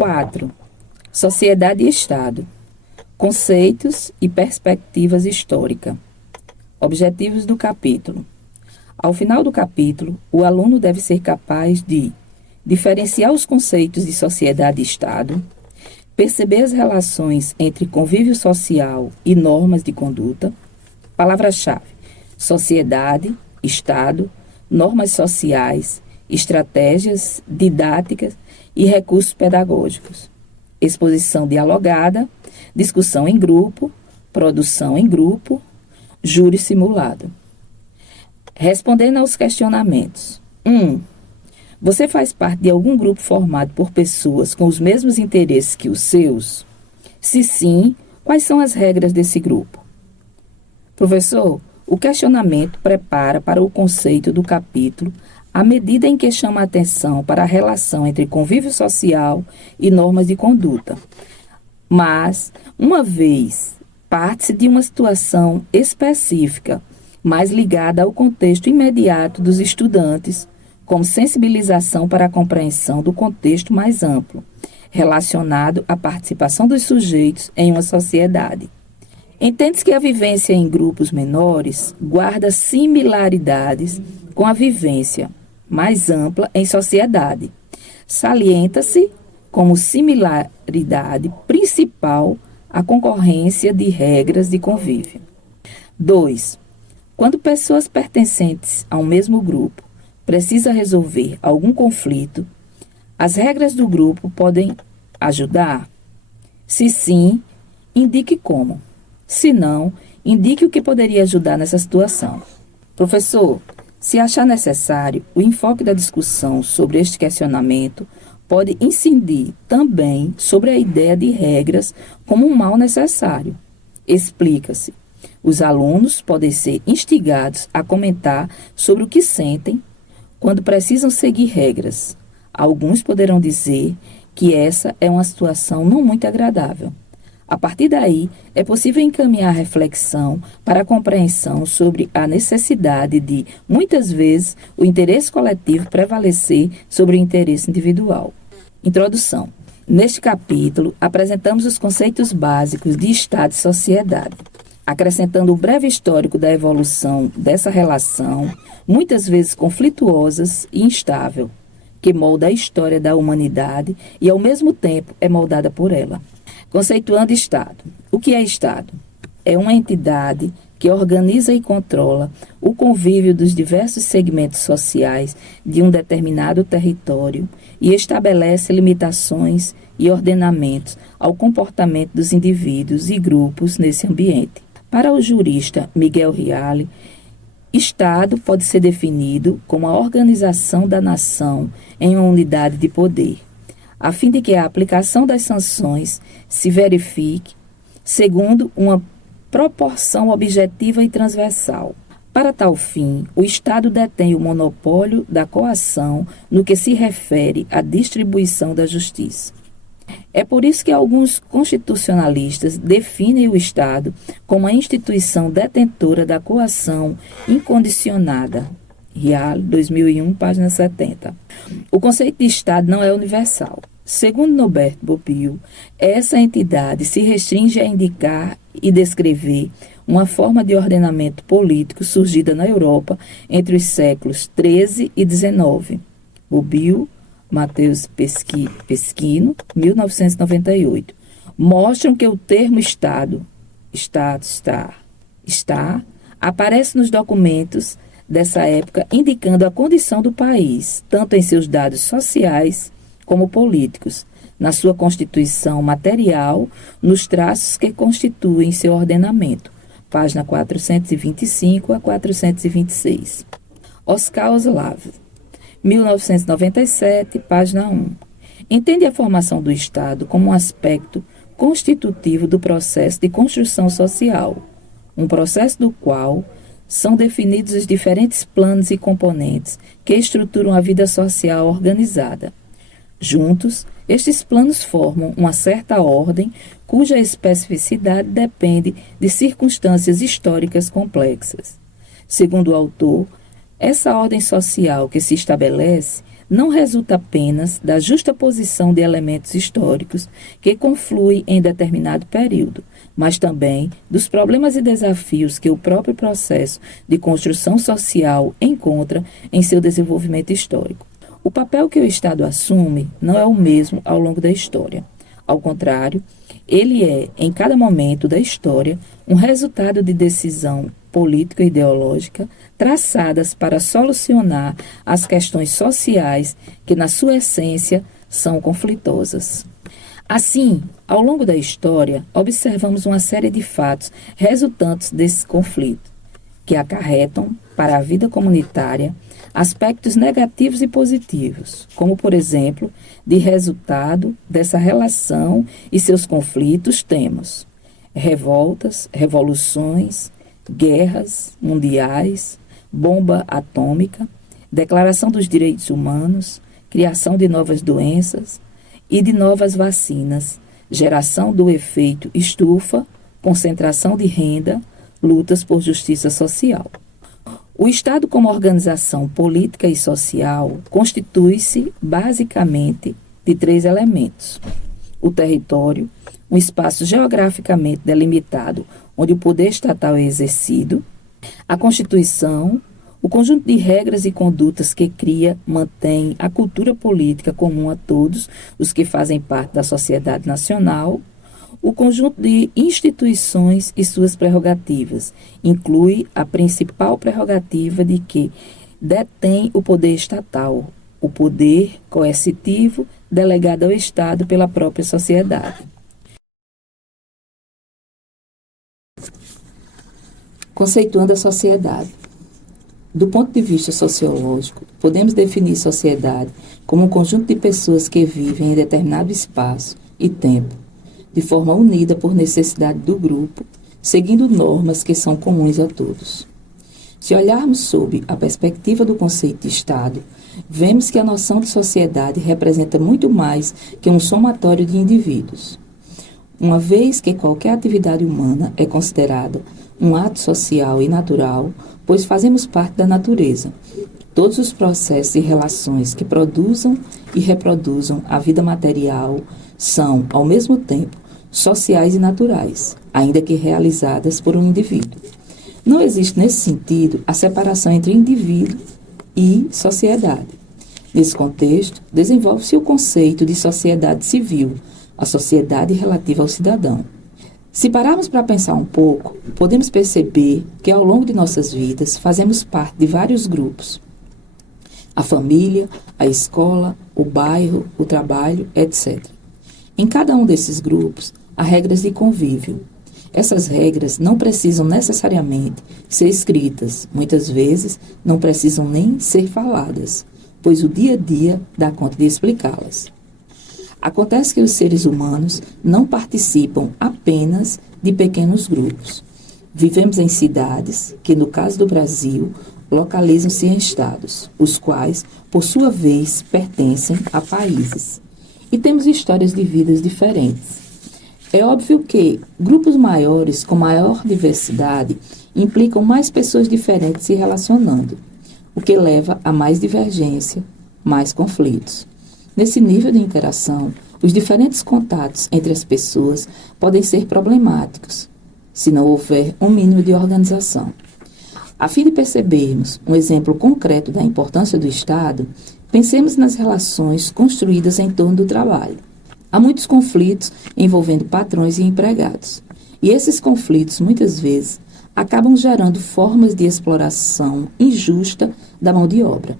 4. Sociedade e Estado. Conceitos e perspectivas históricas. Objetivos do capítulo. Ao final do capítulo, o aluno deve ser capaz de diferenciar os conceitos de sociedade e Estado, perceber as relações entre convívio social e normas de conduta. Palavra-chave: sociedade, Estado, normas sociais, estratégias didáticas e recursos pedagógicos. Exposição dialogada, discussão em grupo, produção em grupo, júri simulado. Respondendo aos questionamentos. 1. Você faz parte de algum grupo formado por pessoas com os mesmos interesses que os seus? Se sim, quais são as regras desse grupo? Professor, o questionamento prepara para o conceito do capítulo à medida em que chama a atenção para a relação entre convívio social e normas de conduta. Mas, uma vez parte-se de uma situação específica, mais ligada ao contexto imediato dos estudantes, como sensibilização para a compreensão do contexto mais amplo, relacionado à participação dos sujeitos em uma sociedade. Entende-se que a vivência em grupos menores guarda similaridades com a vivência mais ampla em sociedade. Salienta-se como similaridade principal a concorrência de regras de convívio. 2. Quando pessoas pertencentes a um mesmo grupo precisam resolver algum conflito, as regras do grupo podem ajudar? Se sim, indique como. Se não, indique o que poderia ajudar nessa situação. Professor, se achar necessário, o enfoque da discussão sobre este questionamento pode incidir também sobre a ideia de regras como um mal necessário. Explica-se. Os alunos podem ser instigados a comentar sobre o que sentem quando precisam seguir regras. Alguns poderão dizer que essa é uma situação não muito agradável. A partir daí, é possível encaminhar a reflexão para a compreensão sobre a necessidade de, muitas vezes, o interesse coletivo prevalecer sobre o interesse individual. Introdução. Neste capítulo, apresentamos os conceitos básicos de Estado e sociedade, acrescentando um breve histórico da evolução dessa relação, muitas vezes conflituosas e instável, que molda a história da humanidade e, ao mesmo tempo, é moldada por ela. Conceituando Estado. O que é Estado? É uma entidade que organiza e controla o convívio dos diversos segmentos sociais de um determinado território e estabelece limitações e ordenamentos ao comportamento dos indivíduos e grupos nesse ambiente. Para o jurista Miguel Reale, Estado pode ser definido como a organização da nação em uma unidade de poder, a fim de que a aplicação das sanções se verifique segundo uma proporção objetiva e transversal. Para tal fim, o Estado detém o monopólio da coação no que se refere à distribuição da justiça. É por isso que alguns constitucionalistas definem o Estado como a instituição detentora da coação incondicionada. Reale, 2001, página 70. O conceito de Estado não é universal. Segundo Norbert Bobbio, essa entidade se restringe a indicar e descrever uma forma de ordenamento político surgida na Europa entre os séculos XIII e XIX. Bobbio, Matheus Pesquino, 1998, mostram que o termo Estado, aparece nos documentos dessa época, indicando a condição do país, tanto em seus dados sociais como políticos, na sua constituição material, nos traços que constituem seu ordenamento. Página 425 a 426. Oscar Oslav, 1997, página 1. Entende a formação do Estado como um aspecto constitutivo do processo de construção social, um processo do qual são definidos os diferentes planos e componentes que estruturam a vida social organizada. Juntos, estes planos formam uma certa ordem cuja especificidade depende de circunstâncias históricas complexas. Segundo o autor, essa ordem social que se estabelece não resulta apenas da justaposição de elementos históricos que confluem em determinado período, mas também dos problemas e desafios que o próprio processo de construção social encontra em seu desenvolvimento histórico. O papel que o Estado assume não é o mesmo ao longo da história. Ao contrário, ele é, em cada momento da história, um resultado de decisão política e ideológica traçadas para solucionar as questões sociais que, na sua essência, são conflitosas. Assim, ao longo da história, observamos uma série de fatos resultantes desse conflito, que acarretam para a vida comunitária aspectos negativos e positivos, como, por exemplo, de resultado dessa relação e seus conflitos temos revoltas, revoluções, guerras mundiais, bomba atômica, declaração dos direitos humanos, criação de novas doenças e de novas vacinas, geração do efeito estufa, concentração de renda, lutas por justiça social. O Estado, como organização política e social, constitui-se basicamente de 3 elementos: o território, um espaço geograficamente delimitado onde o poder estatal é exercido; a Constituição, o conjunto de regras e condutas que cria, mantém a cultura política comum a todos os que fazem parte da sociedade nacional; o conjunto de instituições e suas prerrogativas inclui a principal prerrogativa de que detém o poder estatal, o poder coercitivo delegado ao Estado pela própria sociedade. Conceituando a sociedade. Do ponto de vista sociológico, podemos definir sociedade como um conjunto de pessoas que vivem em determinado espaço e tempo, de forma unida por necessidade do grupo, seguindo normas que são comuns a todos. Se olharmos sob a perspectiva do conceito de Estado, vemos que a noção de sociedade representa muito mais que um somatório de indivíduos. Uma vez que qualquer atividade humana é considerada um ato social e natural, pois fazemos parte da natureza. Todos os processos e relações que produzam e reproduzam a vida material são, ao mesmo tempo, sociais e naturais, ainda que realizadas por um indivíduo. Não existe, nesse sentido, a separação entre indivíduo e sociedade. Nesse contexto, desenvolve-se o conceito de sociedade civil, a sociedade relativa ao cidadão. Se pararmos para pensar um pouco, podemos perceber que ao longo de nossas vidas fazemos parte de vários grupos. A família, a escola, o bairro, o trabalho, etc. Em cada um desses grupos, há regras de convívio. Essas regras não precisam necessariamente ser escritas, muitas vezes não precisam nem ser faladas, pois o dia a dia dá conta de explicá-las. Acontece que os seres humanos não participam apenas de pequenos grupos. Vivemos em cidades que, no caso do Brasil, localizam-se em estados, os quais, por sua vez, pertencem a países. E temos histórias de vidas diferentes. É óbvio que grupos maiores com maior diversidade implicam mais pessoas diferentes se relacionando, o que leva a mais divergência, mais conflitos. Nesse nível de interação, os diferentes contatos entre as pessoas podem ser problemáticos, se não houver um mínimo de organização. A fim de percebermos um exemplo concreto da importância do Estado, pensemos nas relações construídas em torno do trabalho. Há muitos conflitos envolvendo patrões e empregados, e esses conflitos, muitas vezes, acabam gerando formas de exploração injusta da mão de obra.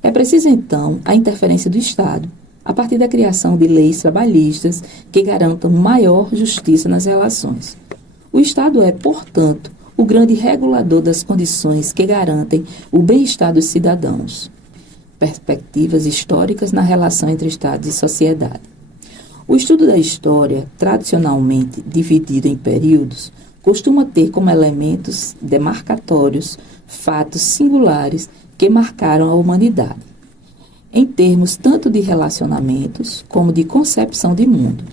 É preciso, então, a interferência do Estado, a partir da criação de leis trabalhistas que garantam maior justiça nas relações. O Estado é, portanto, o grande regulador das condições que garantem o bem-estar dos cidadãos. Perspectivas históricas na relação entre Estado e sociedade. O estudo da história, tradicionalmente dividido em períodos, costuma ter como elementos demarcatórios fatos singulares que marcaram a humanidade, em termos tanto de relacionamentos como de concepção de mundo.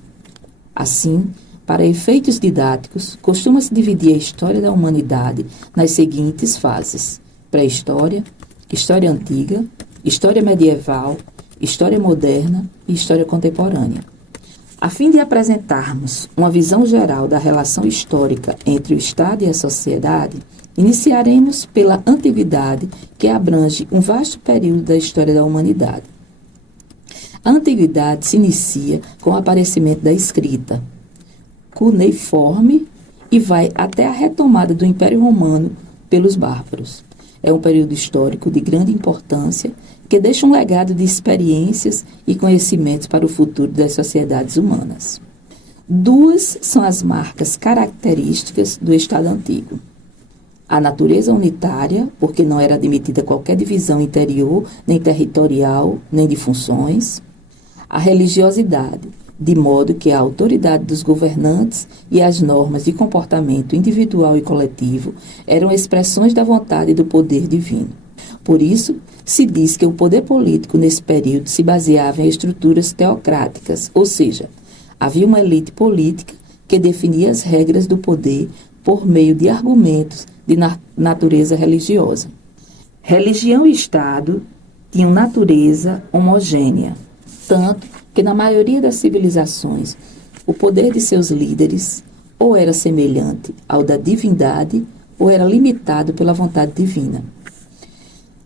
Assim, para efeitos didáticos, costuma-se dividir a história da humanidade nas seguintes fases: pré-história, história antiga, história medieval, história moderna e história contemporânea. A fim de apresentarmos uma visão geral da relação histórica entre o Estado e a sociedade, iniciaremos pela antiguidade, que abrange um vasto período da história da humanidade. A antiguidade se inicia com o aparecimento da escrita, cuneiforme, e vai até a retomada do Império Romano pelos bárbaros. É um período histórico de grande importância que deixa um legado de experiências e conhecimentos para o futuro das sociedades humanas. Duas são as marcas características do Estado antigo: a natureza unitária, porque não era admitida qualquer divisão interior, nem territorial, nem de funções; a religiosidade, de modo que a autoridade dos governantes e as normas de comportamento individual e coletivo eram expressões da vontade e do poder divino. Por isso, se diz que o poder político nesse período se baseava em estruturas teocráticas, ou seja, havia uma elite política que definia as regras do poder por meio de argumentos de natureza religiosa. Religião e Estado tinham natureza homogênea, tanto que na maioria das civilizações o poder de seus líderes ou era semelhante ao da divindade ou era limitado pela vontade divina.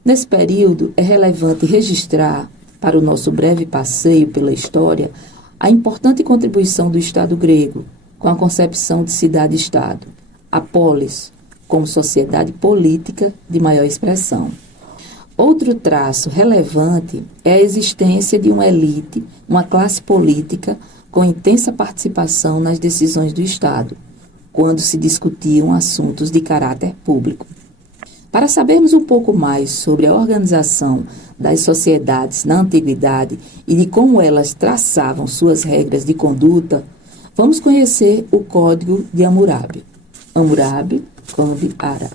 Nesse período, é relevante registrar, para o nosso breve passeio pela história, a importante contribuição do Estado grego com a concepção de cidade-estado, a polis, como sociedade política de maior expressão. Outro traço relevante é a existência de uma elite, uma classe política com intensa participação nas decisões do Estado, quando se discutiam assuntos de caráter público. Para sabermos um pouco mais sobre a organização das sociedades na antiguidade e de como elas traçavam suas regras de conduta, vamos conhecer o Código de Hammurabi. Hammurabi, Câmbio Árabe.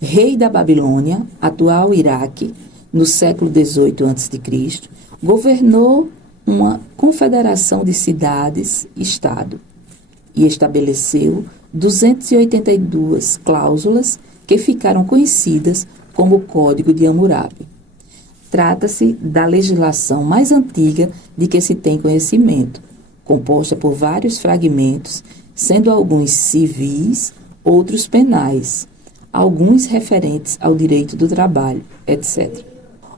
Rei da Babilônia, atual Iraque, no século XVIII a.C., governou uma confederação de cidades-estado e estabeleceu 282 cláusulas que ficaram conhecidas como o Código de Hammurabi. Trata-se da legislação mais antiga de que se tem conhecimento, composta por vários fragmentos, sendo alguns civis, outros penais, alguns referentes ao direito do trabalho, etc.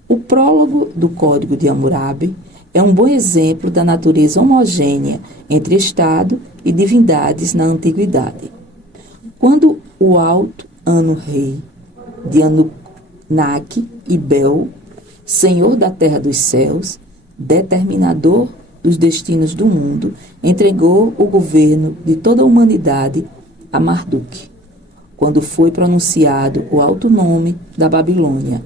O prólogo do Código de Hammurabi é um bom exemplo da natureza homogênea entre Estado e divindades na antiguidade. Quando o alto Anu-Rei de Anunnaki e Bel, senhor da terra dos céus, determinador dos destinos do mundo, entregou o governo de toda a humanidade a Marduk, quando foi pronunciado o alto nome da Babilônia,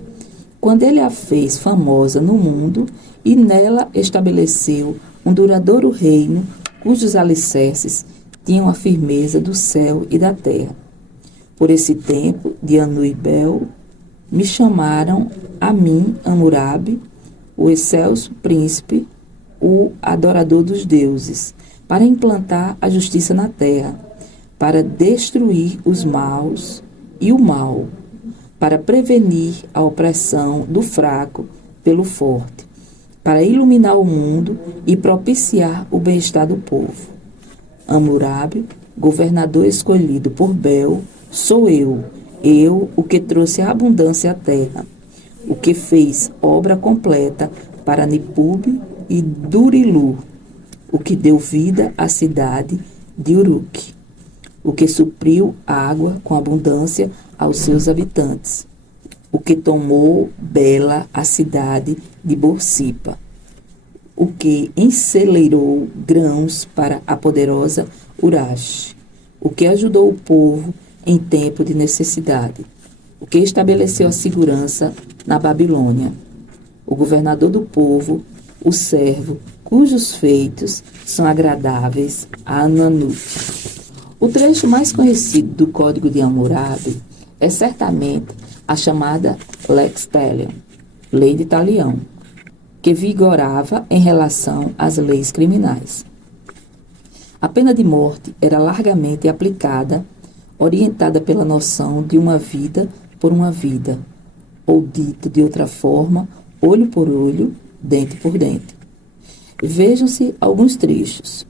quando ele a fez famosa no mundo e nela estabeleceu um duradouro reino cujos alicerces tinham a firmeza do céu e da terra. Por esse tempo, de Anu e Bel, me chamaram a mim, Hammurabi, o excelso príncipe, o adorador dos deuses, para implantar a justiça na terra, para destruir os maus e o mal, para prevenir a opressão do fraco pelo forte, para iluminar o mundo e propiciar o bem-estar do povo. Hammurabi, governador escolhido por Bel, sou eu, o que trouxe a abundância à terra, o que fez obra completa para Nipub e Durilu, o que deu vida à cidade de Uruk, o que supriu água com abundância aos seus habitantes, o que tomou Bela, a cidade de Borsippa, o que enceleirou grãos para a poderosa Urash, o que ajudou o povo em tempo de necessidade, o que estabeleceu a segurança na Babilônia, o governador do povo, o servo, cujos feitos são agradáveis a Ananut. O trecho mais conhecido do Código de Hammurabi é certamente a chamada Lex Tallium, Lei de Talião, que vigorava em relação às leis criminais. A pena de morte era largamente aplicada, orientada pela noção de uma vida por uma vida, ou dito de outra forma, olho por olho, dente por dente. Vejam-se alguns trechos.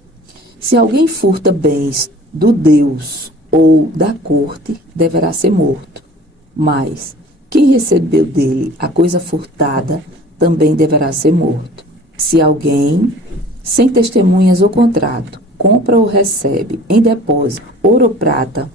Se alguém furta bens do Deus ou da corte, deverá ser morto. Mas quem recebeu dele a coisa furtada também deverá ser morto. Se alguém, sem testemunhas ou contrato, compra ou recebe em depósito ouro ou prata,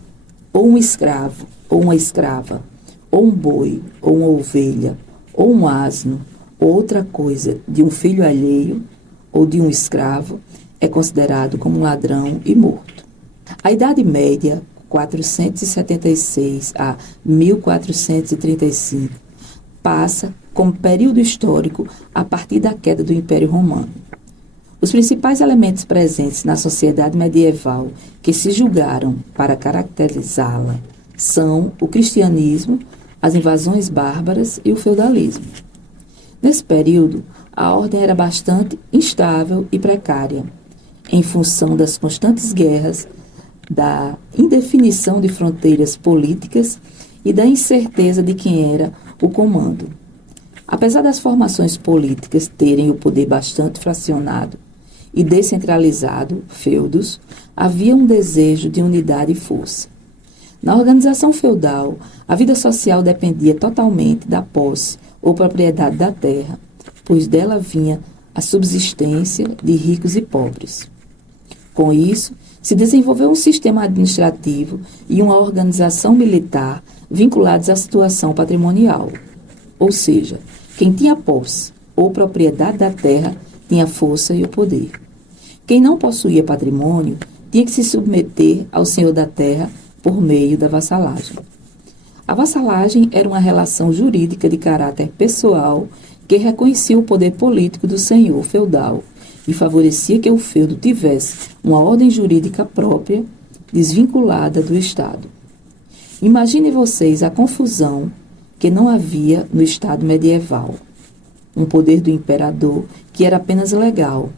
ou um escravo, ou uma escrava, ou um boi, ou uma ovelha, ou um asno, ou outra coisa de um filho alheio, ou de um escravo, é considerado como um ladrão e morto. A Idade Média, 476 a 1435, passa como período histórico a partir da queda do Império Romano. Os principais elementos presentes na sociedade medieval que se julgaram para caracterizá-la são o cristianismo, as invasões bárbaras e o feudalismo. Nesse período, a ordem era bastante instável e precária, em função das constantes guerras, da indefinição de fronteiras políticas e da incerteza de quem era o comando. Apesar das formações políticas terem o poder bastante fracionado e descentralizado, feudos, havia um desejo de unidade e força. Na organização feudal, a vida social dependia totalmente da posse ou propriedade da terra, pois dela vinha a subsistência de ricos e pobres. Com isso, se desenvolveu um sistema administrativo e uma organização militar vinculados à situação patrimonial. Ou seja, quem tinha posse ou propriedade da terra tinha a força e o poder. Quem não possuía patrimônio tinha que se submeter ao senhor da terra por meio da vassalagem. A vassalagem era uma relação jurídica de caráter pessoal que reconhecia o poder político do senhor feudal e favorecia que o feudo tivesse uma ordem jurídica própria, desvinculada do Estado. Imaginem vocês a confusão que não havia no Estado medieval. Um poder do imperador que era apenas legal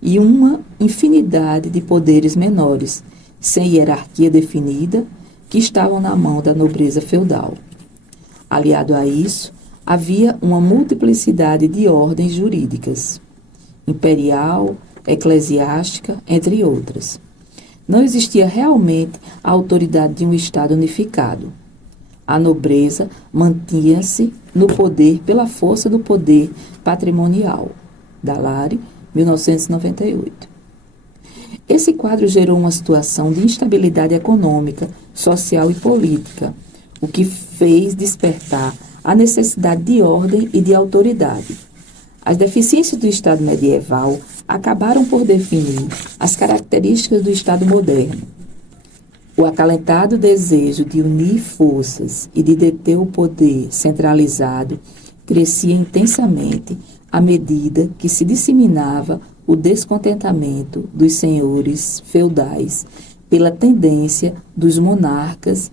e uma infinidade de poderes menores, sem hierarquia definida, que estavam na mão da nobreza feudal. Aliado a isso, havia uma multiplicidade de ordens jurídicas, imperial, eclesiástica, entre outras. Não existia realmente a autoridade de um Estado unificado. A nobreza mantinha-se no poder pela força do poder patrimonial. Dallari, 1998. Esse quadro gerou uma situação de instabilidade econômica, social e política, o que fez despertar a necessidade de ordem e de autoridade. As deficiências do Estado medieval acabaram por definir as características do Estado moderno. O acalentado desejo de unir forças e de deter o poder centralizado crescia intensamente à medida que se disseminava o descontentamento dos senhores feudais pela tendência dos monarcas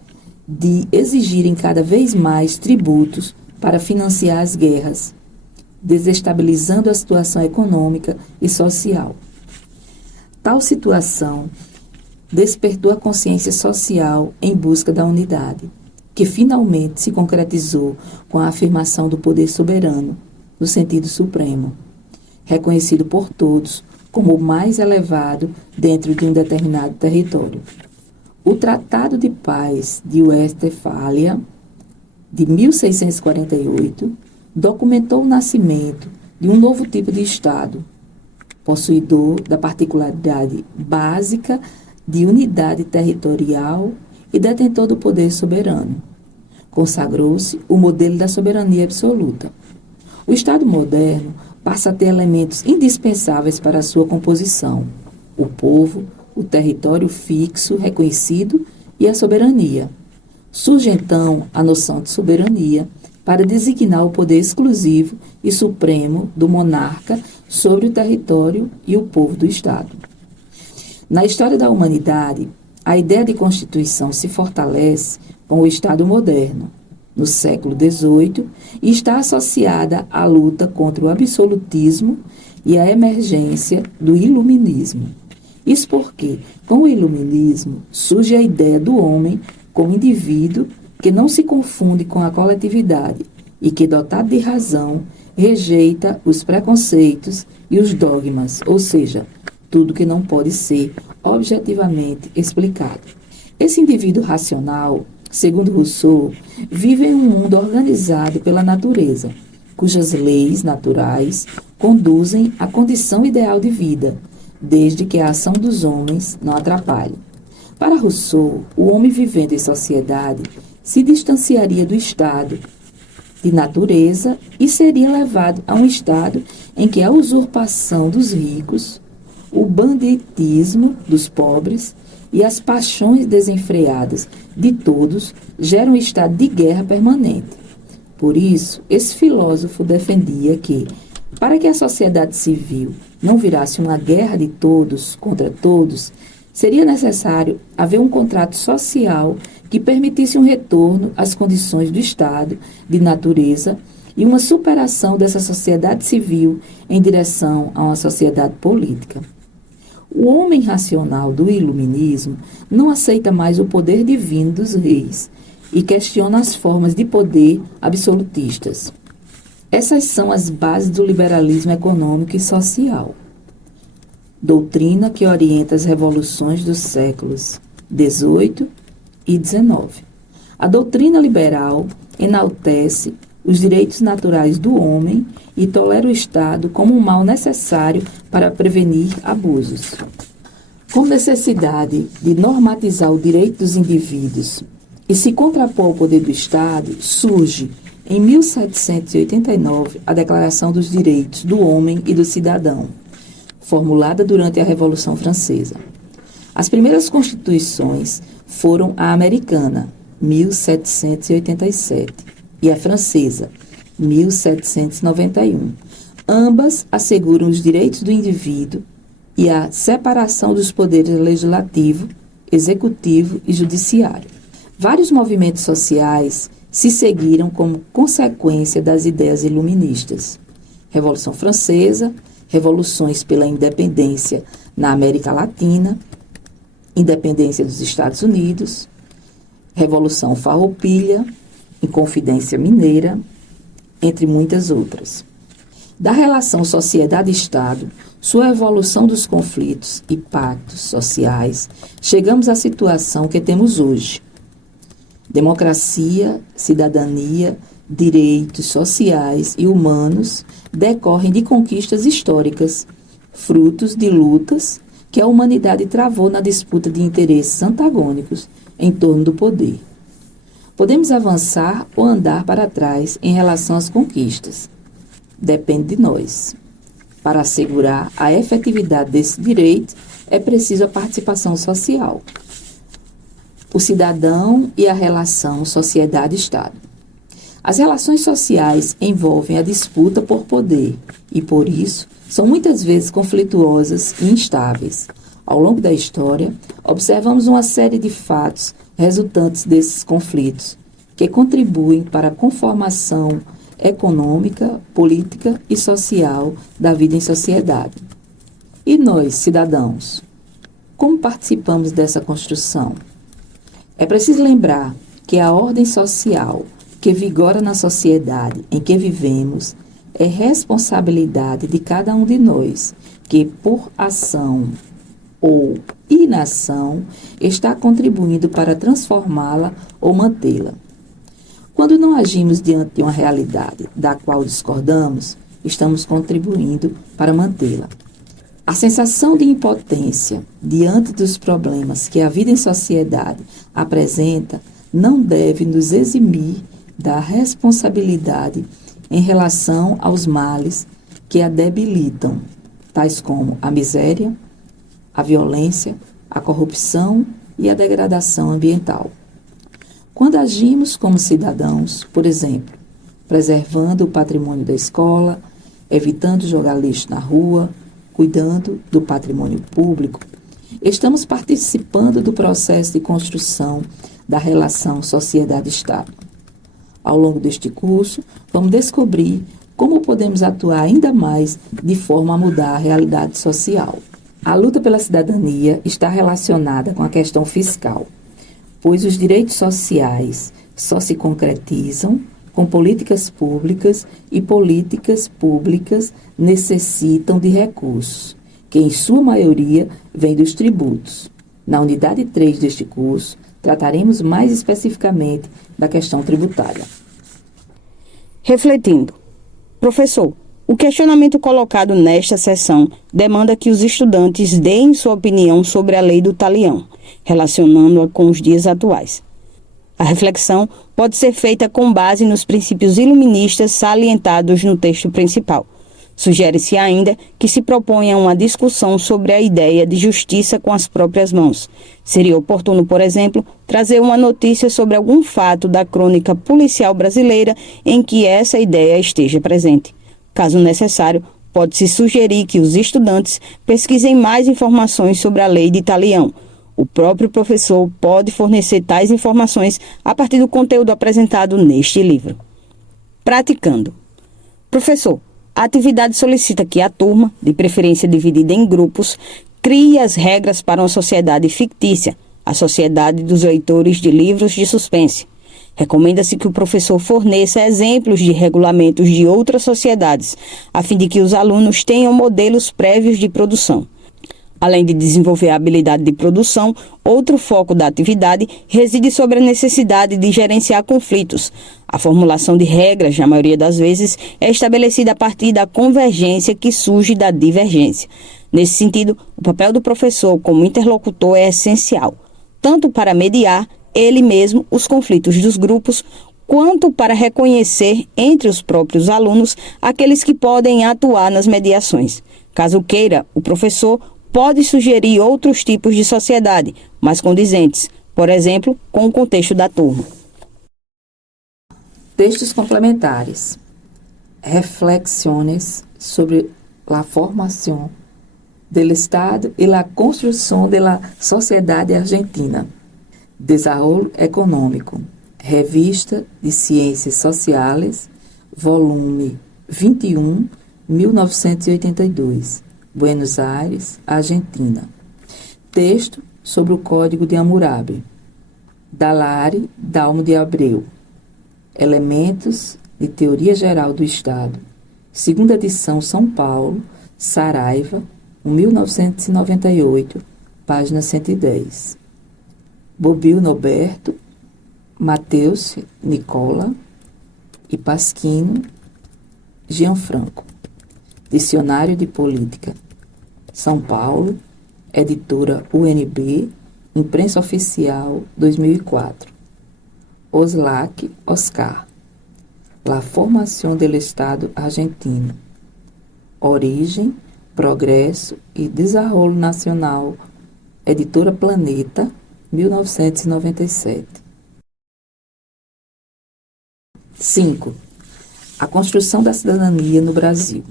de exigirem cada vez mais tributos para financiar as guerras, desestabilizando a situação econômica e social. Tal situação despertou a consciência social em busca da unidade, que finalmente se concretizou com a afirmação do poder soberano, no sentido supremo, reconhecido por todos como o mais elevado dentro de um determinado território. O Tratado de Paz de Westfália, de 1648, documentou o nascimento de um novo tipo de Estado, possuidor da particularidade básica de unidade territorial e detentor do poder soberano. Consagrou-se o modelo da soberania absoluta. O Estado moderno passa a ter elementos indispensáveis para a sua composição: o povo, o território fixo, reconhecido e a soberania. Surge então a noção de soberania para designar o poder exclusivo e supremo do monarca sobre o território e o povo do Estado. Na história da humanidade, a ideia de Constituição se fortalece com o Estado moderno, no século XVIII, e está associada à luta contra o absolutismo e à emergência do iluminismo. Isso porque, com o iluminismo, surge a ideia do homem como indivíduo que não se confunde com a coletividade e que, dotado de razão, rejeita os preconceitos e os dogmas, ou seja, tudo que não pode ser objetivamente explicado. Esse indivíduo racional, segundo Rousseau, vive em um mundo organizado pela natureza, cujas leis naturais conduzem à condição ideal de vida, desde que a ação dos homens não atrapalhe. Para Rousseau, o homem vivendo em sociedade se distanciaria do estado de natureza e seria levado a um estado em que a usurpação dos ricos, o banditismo dos pobres e as paixões desenfreadas de todos geram um estado de guerra permanente. Por isso, esse filósofo defendia que, para que a sociedade civil não virasse uma guerra de todos contra todos, seria necessário haver um contrato social que permitisse um retorno às condições do estado de natureza e uma superação dessa sociedade civil em direção a uma sociedade política. O homem racional do iluminismo não aceita mais o poder divino dos reis e questiona as formas de poder absolutistas. Essas são as bases do liberalismo econômico e social. Doutrina que orienta as revoluções dos séculos XVIII e XIX. A doutrina liberal enaltece os direitos naturais do homem e tolera o Estado como um mal necessário para prevenir abusos. Com necessidade de normatizar o direito dos indivíduos e se contrapor ao poder do Estado, surge, em 1789, a Declaração dos Direitos do Homem e do Cidadão, formulada durante a Revolução Francesa. As primeiras constituições foram a americana, 1787, e a francesa, 1791. Ambas asseguram os direitos do indivíduo e a separação dos poderes legislativo, executivo e judiciário. Vários movimentos sociais se seguiram como consequência das ideias iluministas. Revolução Francesa, revoluções pela independência na América Latina, independência dos Estados Unidos, Revolução Farroupilha, Inconfidência Mineira, entre muitas outras. Da relação sociedade-Estado, sua evolução dos conflitos e pactos sociais, chegamos à situação que temos hoje. Democracia, cidadania, direitos sociais e humanos decorrem de conquistas históricas, frutos de lutas que a humanidade travou na disputa de interesses antagônicos em torno do poder. Podemos avançar ou andar para trás em relação às conquistas. Depende de nós. Para assegurar a efetividade desse direito, é preciso a participação social. O cidadão e a relação sociedade-Estado. As relações sociais envolvem a disputa por poder e, por isso, são muitas vezes conflituosas e instáveis. Ao longo da história, observamos uma série de fatos resultantes desses conflitos, que contribuem para a conformação econômica, política e social da vida em sociedade. E nós, cidadãos, como participamos dessa construção? É preciso lembrar que a ordem social que vigora na sociedade em que vivemos é responsabilidade de cada um de nós, que por ação ou inação está contribuindo para transformá-la ou mantê-la. Quando não agimos diante de uma realidade da qual discordamos, estamos contribuindo para mantê-la. A sensação de impotência diante dos problemas que a vida em sociedade apresenta não deve nos eximir da responsabilidade em relação aos males que a debilitam, tais como a miséria, a violência, a corrupção e a degradação ambiental. Quando agimos como cidadãos, por exemplo, preservando o patrimônio da escola, evitando jogar lixo na rua, cuidando do patrimônio público, estamos participando do processo de construção da relação sociedade-Estado. Ao longo deste curso, vamos descobrir como podemos atuar ainda mais de forma a mudar a realidade social. A luta pela cidadania está relacionada com a questão fiscal, pois os direitos sociais só se concretizam com políticas públicas e políticas públicas necessitam de recursos, que em sua maioria vêm dos tributos. Na unidade 3 deste curso, trataremos mais especificamente da questão tributária. Refletindo. Professor, o questionamento colocado nesta sessão demanda que os estudantes deem sua opinião sobre a lei do talião, relacionando-a com os dias atuais. A reflexão pode ser feita com base nos princípios iluministas salientados no texto principal. Sugere-se ainda que se proponha uma discussão sobre a ideia de justiça com as próprias mãos. Seria oportuno, por exemplo, trazer uma notícia sobre algum fato da crônica policial brasileira em que essa ideia esteja presente. Caso necessário, pode-se sugerir que os estudantes pesquisem mais informações sobre a lei de talião. O próprio professor pode fornecer tais informações a partir do conteúdo apresentado neste livro. Praticando. Professor, a atividade solicita que a turma, de preferência dividida em grupos, crie as regras para uma sociedade fictícia, a Sociedade dos Leitores de Livros de Suspense. Recomenda-se que o professor forneça exemplos de regulamentos de outras sociedades, a fim de que os alunos tenham modelos prévios de produção. Além de desenvolver a habilidade de produção, outro foco da atividade reside sobre a necessidade de gerenciar conflitos. A formulação de regras, na maioria das vezes, é estabelecida a partir da convergência que surge da divergência. Nesse sentido, o papel do professor como interlocutor é essencial, tanto para mediar ele mesmo os conflitos dos grupos, quanto para reconhecer entre os próprios alunos aqueles que podem atuar nas mediações. Caso queira, o professor pode sugerir outros tipos de sociedade, mais condizentes, por exemplo, com o contexto da turma. Textos complementares. Reflexiones sobre la formación del Estado y la construcción de la sociedade argentina. Desarrollo Econômico. Revista de Ciências Sociais, volume 21, 1982. Buenos Aires, Argentina. Texto sobre o Código de Hammurabi. Dalari Dalmo de Abreu. Elementos de Teoria Geral do Estado. Segunda edição, São Paulo, Saraiva, 1998, página 110. Bobbio Noberto, Mateus Nicola e Pasquino Gianfranco. Dicionário de Política. São Paulo, editora UNB, Imprensa Oficial, 2004. Oslac, Oscar. La Formación del Estado Argentino. Origem, Progresso e Desarrollo Nacional, editora Planeta, 1997. 5. A construção da cidadania no Brasil.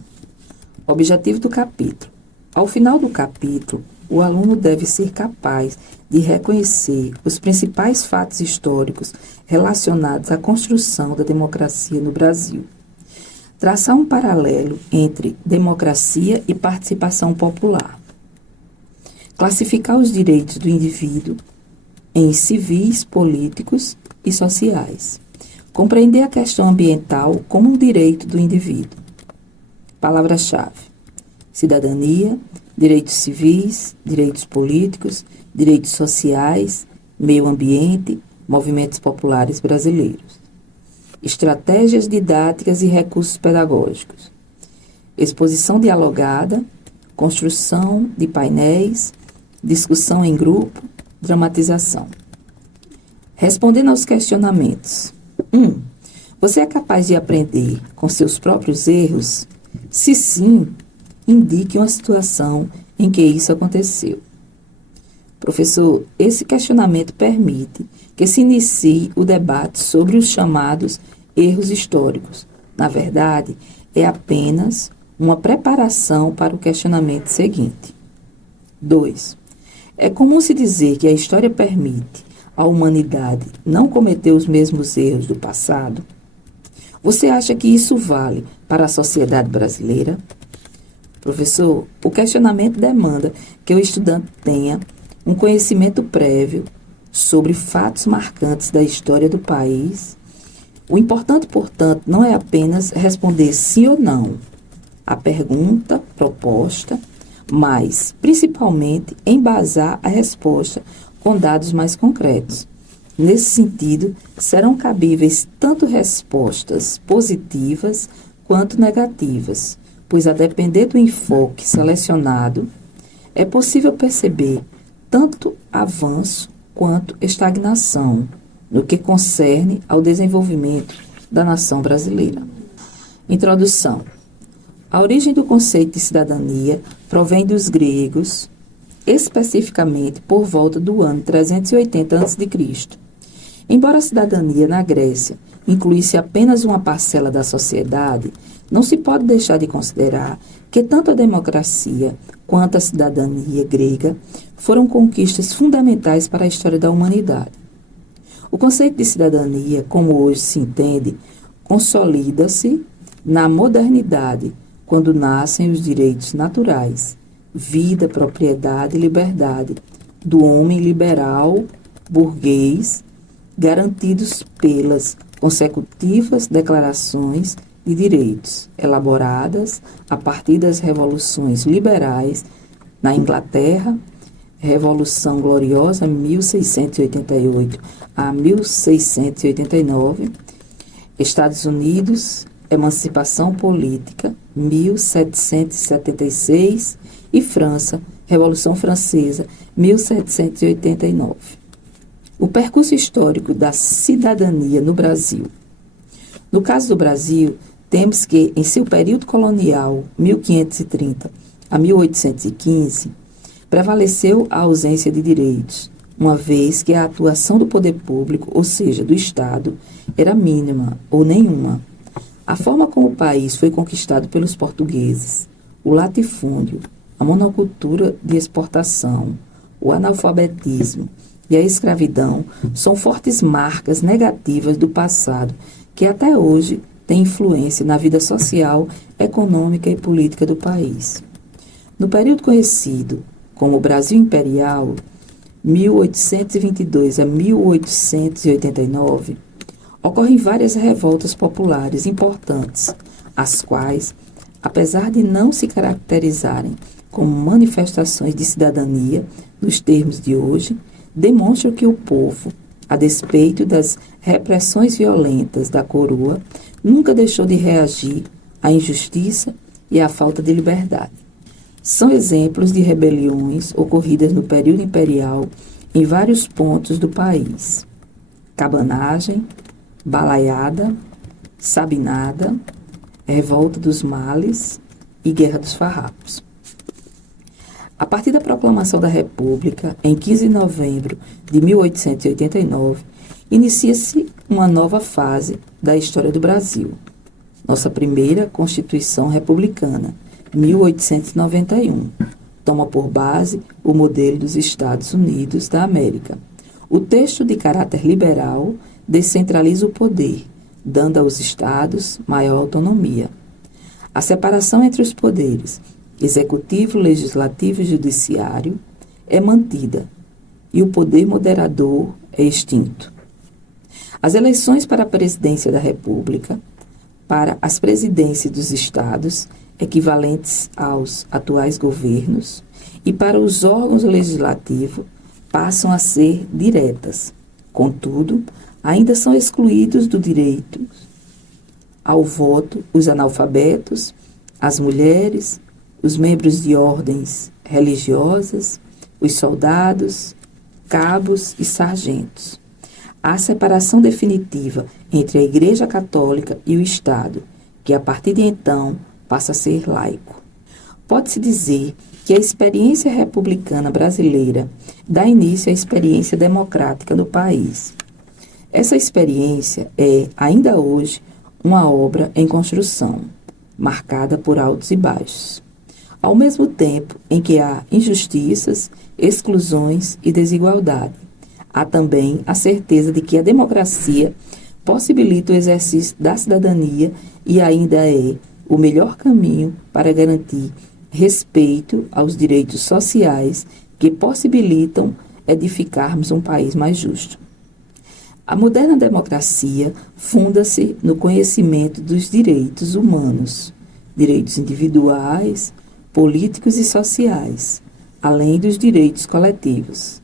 Objetivo do capítulo. Ao final do capítulo, o aluno deve ser capaz de reconhecer os principais fatos históricos relacionados à construção da democracia no Brasil. Traçar um paralelo entre democracia e participação popular. Classificar os direitos do indivíduo em civis, políticos e sociais. Compreender a questão ambiental como um direito do indivíduo. Palavra-chave: cidadania, direitos civis, direitos políticos, direitos sociais, meio ambiente, movimentos populares brasileiros. Estratégias didáticas e recursos pedagógicos. Exposição dialogada, construção de painéis, discussão em grupo, dramatização. Respondendo aos questionamentos. 1. Você é capaz de aprender com seus próprios erros? Se sim, indique uma situação em que isso aconteceu. Professor, esse questionamento permite que se inicie o debate sobre os chamados erros históricos. Na verdade, é apenas uma preparação para o questionamento seguinte. 2. É comum se dizer que a história permite à humanidade não cometer os mesmos erros do passado? Você acha que isso vale para a sociedade brasileira? Professor, o questionamento demanda que o estudante tenha um conhecimento prévio sobre fatos marcantes da história do país, O importante, portanto, não é apenas responder sim ou não à pergunta proposta, mas, principalmente, embasar a resposta com dados mais concretos. Nesse sentido, serão cabíveis tanto respostas positivas quanto negativas, pois, a depender do enfoque selecionado, é possível perceber tanto avanço quanto estagnação no que concerne ao desenvolvimento da nação brasileira. Introdução. A origem do conceito de cidadania provém dos gregos, especificamente por volta do ano 380 a.C. Embora a cidadania na Grécia incluísse apenas uma parcela da sociedade, não se pode deixar de considerar que tanto a democracia quanto a cidadania grega foram conquistas fundamentais para a história da humanidade. O conceito de cidadania, como hoje se entende, consolida-se na modernidade, quando nascem os direitos naturais, vida, propriedade e liberdade, do homem liberal, burguês, garantidos pelas consecutivas declarações de direitos, elaboradas a partir das revoluções liberais na Inglaterra, Revolução Gloriosa, 1688 a 1689, Estados Unidos, Emancipação Política, 1776, e França, Revolução Francesa, 1789. O percurso histórico da cidadania no Brasil. No caso do Brasil, temos que, em seu período colonial, 1530 a 1815, prevaleceu a ausência de direitos, uma vez que a atuação do poder público, ou seja, do Estado, era mínima ou nenhuma. A forma como o país foi conquistado pelos portugueses, o latifúndio, a monocultura de exportação, o analfabetismo e a escravidão são fortes marcas negativas do passado que até hoje têm influência na vida social, econômica e política do país. No período conhecido como Brasil Imperial, 1822 a 1889, ocorrem várias revoltas populares importantes, as quais, apesar de não se caracterizarem como manifestações de cidadania nos termos de hoje, demonstram que o povo, a despeito das repressões violentas da coroa, nunca deixou de reagir à injustiça e à falta de liberdade. São exemplos de rebeliões ocorridas no período imperial em vários pontos do país: Cabanagem, Balaiada, Sabinada, Revolta dos Males e Guerra dos Farrapos. A partir da proclamação da República, em 15 de novembro de 1889, inicia-se uma nova fase da história do Brasil. Nossa primeira Constituição Republicana, 1891, toma por base o modelo dos Estados Unidos da América. O texto, de caráter liberal, descentraliza o poder, dando aos estados maior autonomia. A separação entre os poderes, executivo, legislativo e judiciário, é mantida e o poder moderador é extinto. As eleições para a presidência da República, para as presidências dos estados, equivalentes aos atuais governos, e para os órgãos legislativos, passam a ser diretas. Contudo, ainda são excluídos do direito ao voto os analfabetos, as mulheres, os membros de ordens religiosas, os soldados, cabos e sargentos. Há separação definitiva entre a Igreja Católica e o Estado, que a partir de então passa a ser laico. Pode-se dizer que a experiência republicana brasileira dá início à experiência democrática no país. Essa experiência é, ainda hoje, uma obra em construção, marcada por altos e baixos. Ao mesmo tempo em que há injustiças, exclusões e desigualdade, há também a certeza de que a democracia possibilita o exercício da cidadania e ainda é o melhor caminho para garantir respeito aos direitos sociais que possibilitam edificarmos um país mais justo. A moderna democracia funda-se no conhecimento dos direitos humanos, direitos individuais, políticos e sociais, além dos direitos coletivos.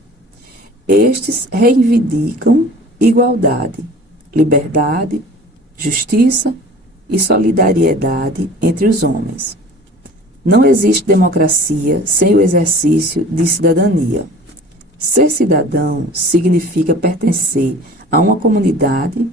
Estes reivindicam igualdade, liberdade, justiça e solidariedade entre os homens. Não existe democracia sem o exercício de cidadania. Ser cidadão significa pertencer a uma comunidade,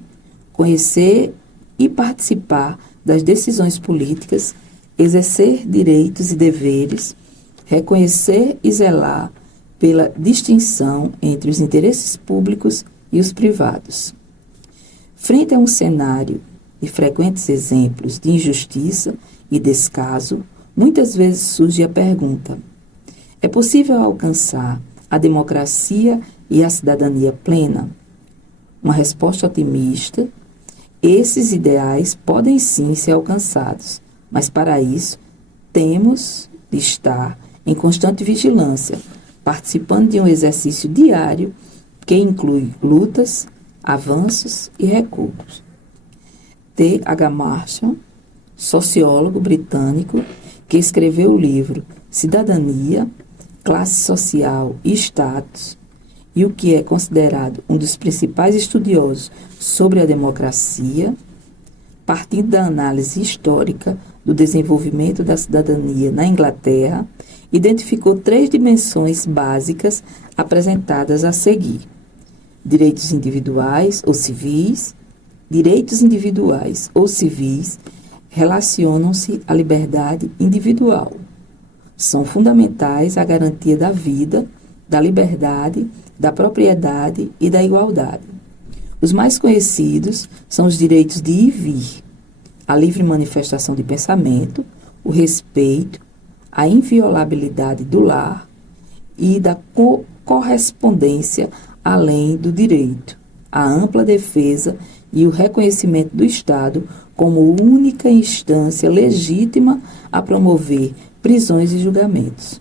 conhecer e participar das decisões políticas, exercer direitos e deveres, reconhecer e zelar pela distinção entre os interesses públicos e os privados. Frente a um cenário de frequentes exemplos de injustiça e descaso, muitas vezes surge a pergunta: é possível alcançar a democracia e a cidadania plena? Uma resposta otimista: esses ideais podem sim ser alcançados, mas para isso temos de estar em constante vigilância, participando de um exercício diário que inclui lutas, avanços e recuos. T. H. Marshall, sociólogo britânico, que escreveu o livro Cidadania, Classe Social e Status, e o que é considerado um dos principais estudiosos sobre a democracia, partindo da análise histórica do desenvolvimento da cidadania na Inglaterra, identificou 3 dimensões básicas apresentadas a seguir: direitos individuais ou civis. Direitos individuais ou civis relacionam-se à liberdade individual. São fundamentais à garantia da vida, da liberdade, da propriedade e da igualdade. Os mais conhecidos são os direitos de ir e vir, a livre manifestação de pensamento, o respeito, a inviolabilidade do lar e da correspondência além do direito, a ampla defesa e o reconhecimento do Estado como única instância legítima a promover prisões e julgamentos.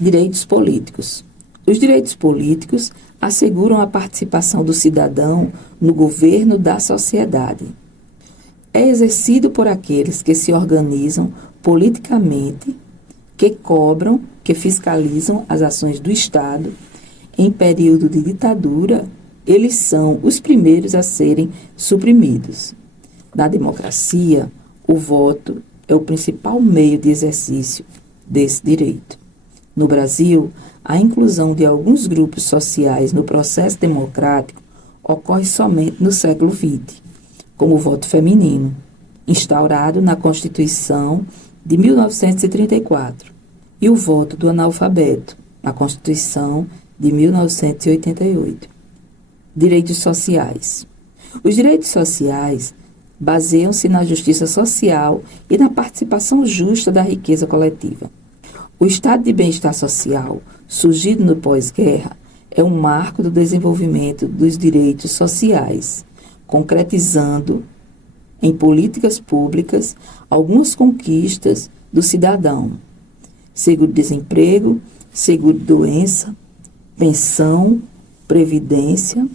Direitos políticos. Os direitos políticos asseguram a participação do cidadão no governo da sociedade. É exercido por aqueles que se organizam politicamente, que cobram, que fiscalizam as ações do Estado. Em período de ditadura, eles são os primeiros a serem suprimidos. Na democracia, o voto é o principal meio de exercício desse direito. No Brasil, a inclusão de alguns grupos sociais no processo democrático ocorre somente no século XX, como o voto feminino, instaurado na Constituição de 1934, e o voto do analfabeto, na Constituição de 1988. Direitos sociais. Os direitos sociais baseiam-se na justiça social e na participação justa da riqueza coletiva. O estado de bem-estar social, surgido no pós-guerra, é um marco do desenvolvimento dos direitos sociais, concretizando em políticas públicas algumas conquistas do cidadão: seguro-desemprego, seguro-doença, pensão, previdência,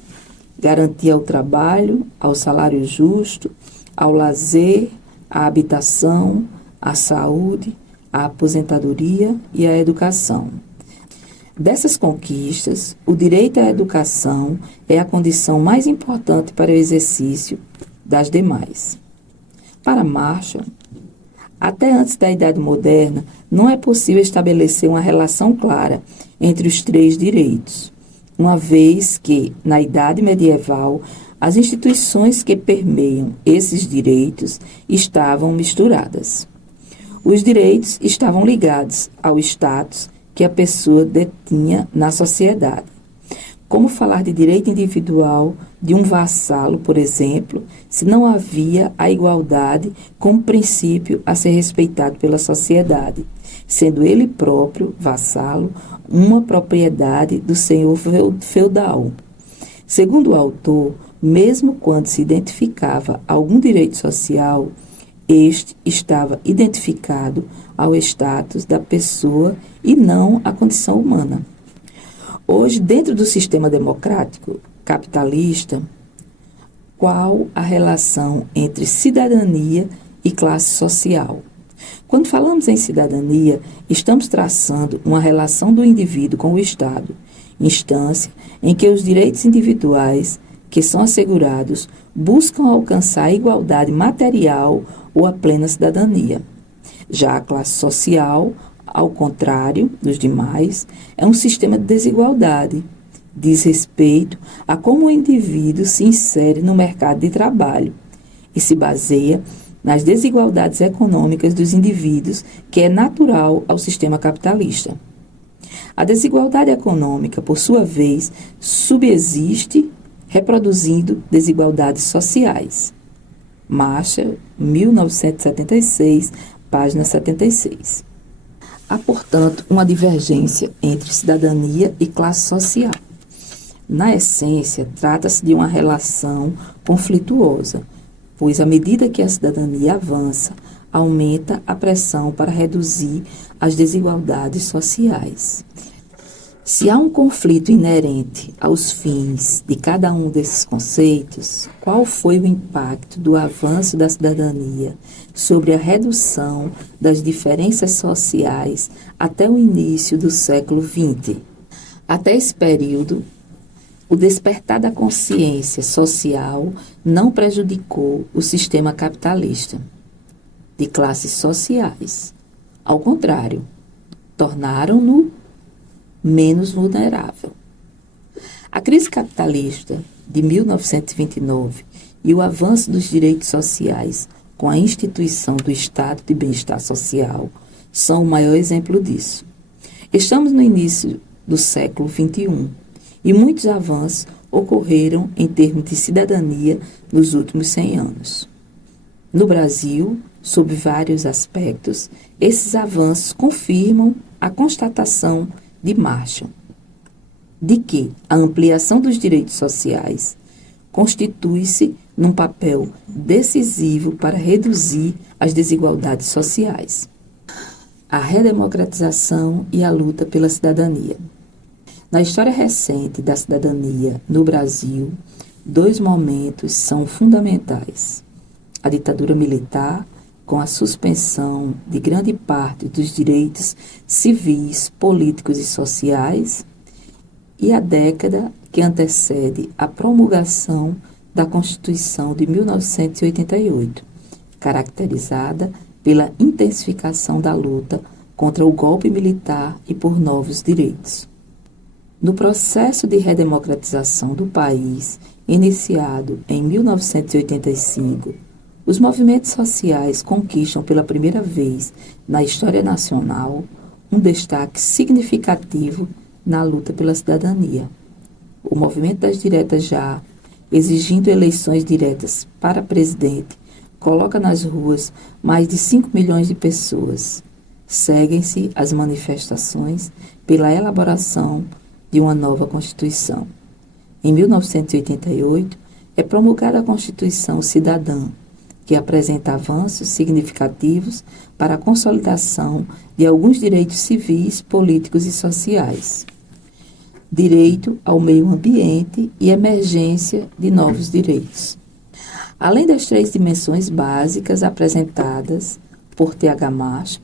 garantia ao trabalho, ao salário justo, ao lazer, à habitação, à saúde, à aposentadoria e à educação. Dessas conquistas, o direito à educação é a condição mais importante para o exercício das demais. Para Marshall, até antes da Idade Moderna, não é possível estabelecer uma relação clara entre os 3 direitos, uma vez que, na Idade Medieval, as instituições que permeiam esses direitos estavam misturadas. Os direitos estavam ligados ao status que a pessoa detinha na sociedade. Como falar de direito individual de um vassalo, por exemplo, se não havia a igualdade como princípio a ser respeitado pela sociedade, sendo ele próprio, vassalo, uma propriedade do senhor feudal. Segundo o autor, mesmo quando se identificava algum direito social, este estava identificado ao status da pessoa e não à condição humana. Hoje, dentro do sistema democrático capitalista, Qual a relação entre cidadania e classe social? Quando falamos em cidadania, estamos traçando uma relação do indivíduo com o Estado, instância em que os direitos individuais que são assegurados buscam alcançar a igualdade material ou a plena cidadania. Já a classe social, ao contrário dos demais, é um sistema de desigualdade. Diz respeito a como o indivíduo se insere no mercado de trabalho e se baseia nas desigualdades econômicas dos indivíduos, que é natural ao sistema capitalista. A desigualdade econômica, por sua vez, subsiste, reproduzindo desigualdades sociais. Marshall, 1976, página 76. Há, portanto, uma divergência entre cidadania e classe social. Na essência, trata-se de uma relação conflituosa, pois à medida que a cidadania avança, aumenta a pressão para reduzir as desigualdades sociais. Se há um conflito inerente aos fins de cada um desses conceitos, qual foi o impacto do avanço da cidadania sobre a redução das diferenças sociais até o início do século XX? Até esse período, o despertar da consciência social não prejudicou o sistema capitalista de classes sociais. Ao contrário, tornaram-no menos vulnerável. A crise capitalista de 1929 e o avanço dos direitos sociais com a instituição do Estado de Bem-Estar Social são o maior exemplo disso. Estamos no início do século XXI e muitos avanços ocorreram em termos de cidadania nos últimos 100 anos. No Brasil, sob vários aspectos, esses avanços confirmam a constatação de Marshall, de que a ampliação dos direitos sociais constitui-se num papel decisivo para reduzir as desigualdades sociais. A redemocratização e a luta pela cidadania. Na história recente da cidadania no Brasil, dois momentos são fundamentais: a ditadura militar, com a suspensão de grande parte dos direitos civis, políticos e sociais, e a década que antecede a promulgação da Constituição de 1988, caracterizada pela intensificação da luta contra o golpe militar e por novos direitos. No processo de redemocratização do país, iniciado em 1985, os movimentos sociais conquistam pela primeira vez na história nacional um destaque significativo na luta pela cidadania. O movimento das diretas já, exigindo eleições diretas para presidente, coloca nas ruas mais de 5 milhões de pessoas. Seguem-se as manifestações pela elaboração de uma nova Constituição. Em 1988, é promulgada a Constituição Cidadã, que apresenta avanços significativos para a consolidação de alguns direitos civis, políticos e sociais. Direito ao meio ambiente e emergência de novos direitos. Além das 3 dimensões básicas apresentadas por T.H. Marshall,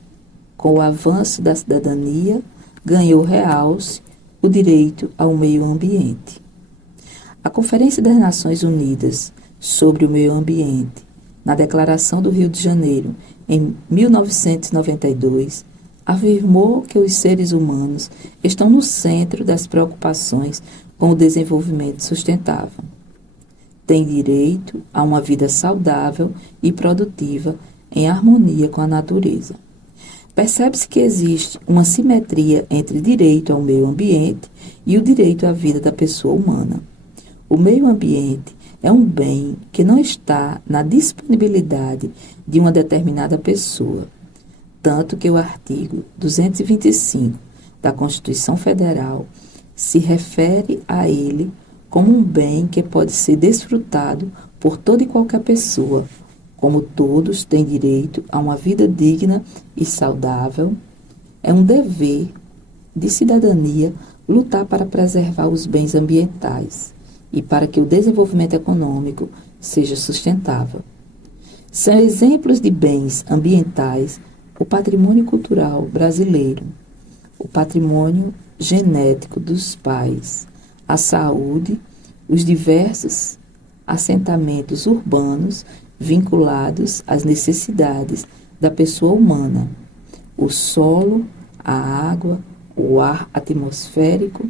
com o avanço da cidadania, ganhou realce o direito ao meio ambiente. A Conferência das Nações Unidas sobre o Meio Ambiente, na Declaração do Rio de Janeiro, em 1992, afirmou que os seres humanos estão no centro das preocupações com o desenvolvimento sustentável. Têm direito a uma vida saudável e produtiva em harmonia com a natureza. Percebe-se que existe uma simetria entre direito ao meio ambiente e o direito à vida da pessoa humana. O meio ambiente é um bem que não está na disponibilidade de uma determinada pessoa, tanto que o artigo 225 da Constituição Federal se refere a ele como um bem que pode ser desfrutado por toda e qualquer pessoa, como todos têm direito a uma vida digna e saudável. É um dever de cidadania lutar para preservar os bens ambientais e para que o desenvolvimento econômico seja sustentável. São exemplos de bens ambientais o patrimônio cultural brasileiro, o patrimônio genético dos pais, a saúde, os diversos assentamentos urbanos vinculados às necessidades da pessoa humana, o solo, a água, o ar atmosférico,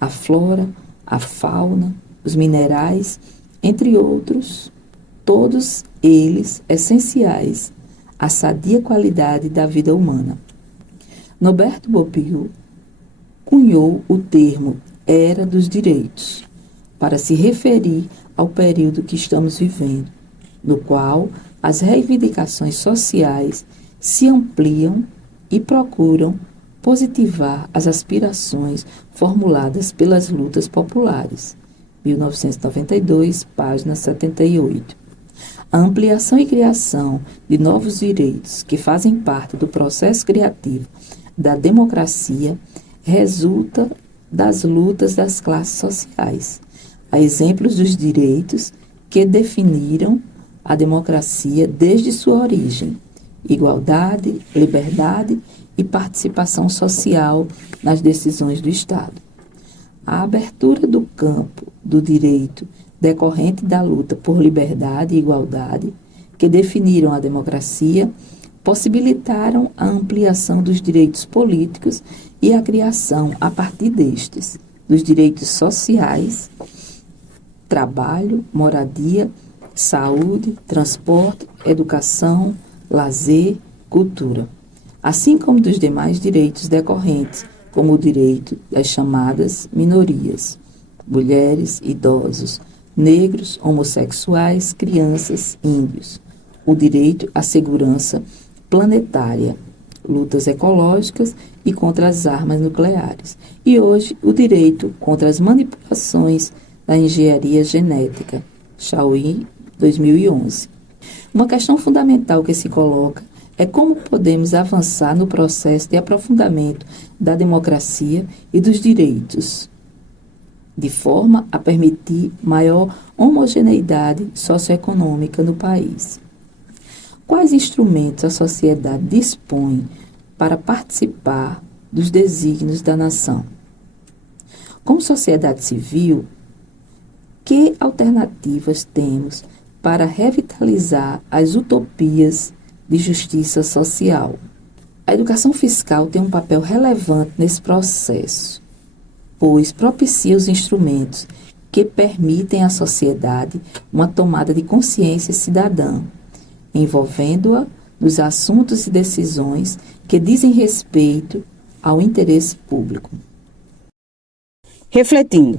a flora, a fauna, os minerais, entre outros, todos eles essenciais à sadia qualidade da vida humana. Norberto Bobbio cunhou o termo Era dos Direitos para se referir ao período que estamos vivendo, no qual as reivindicações sociais se ampliam e procuram positivar as aspirações formuladas pelas lutas populares. 1992, página 78. A ampliação e criação de novos direitos que fazem parte do processo criativo da democracia resulta das lutas das classes sociais, a exemplos dos direitos que definiram a democracia desde sua origem: igualdade, liberdade e participação social nas decisões do Estado. A abertura do campo do direito decorrente da luta por liberdade e igualdade, que definiram a democracia, possibilitaram a ampliação dos direitos políticos e a criação, a partir destes, dos direitos sociais, trabalho, moradia, saúde, transporte, educação, lazer, cultura, assim como dos demais direitos decorrentes, como o direito das chamadas minorias, mulheres, idosos, negros, homossexuais, crianças, índios, o direito à segurança planetária, lutas ecológicas e contra as armas nucleares, e hoje o direito contra as manipulações da engenharia genética, Chauí, 2011. Uma questão fundamental que se coloca é como podemos avançar no processo de aprofundamento da democracia e dos direitos, de forma a permitir maior homogeneidade socioeconômica no país. Quais instrumentos a sociedade dispõe para participar dos desígnios da nação? Como sociedade civil, que alternativas temos para revitalizar as utopias de justiça social? A educação fiscal tem um papel relevante nesse processo, pois propicia os instrumentos que permitem à sociedade uma tomada de consciência cidadã, envolvendo-a nos assuntos e decisões que dizem respeito ao interesse público. Refletindo.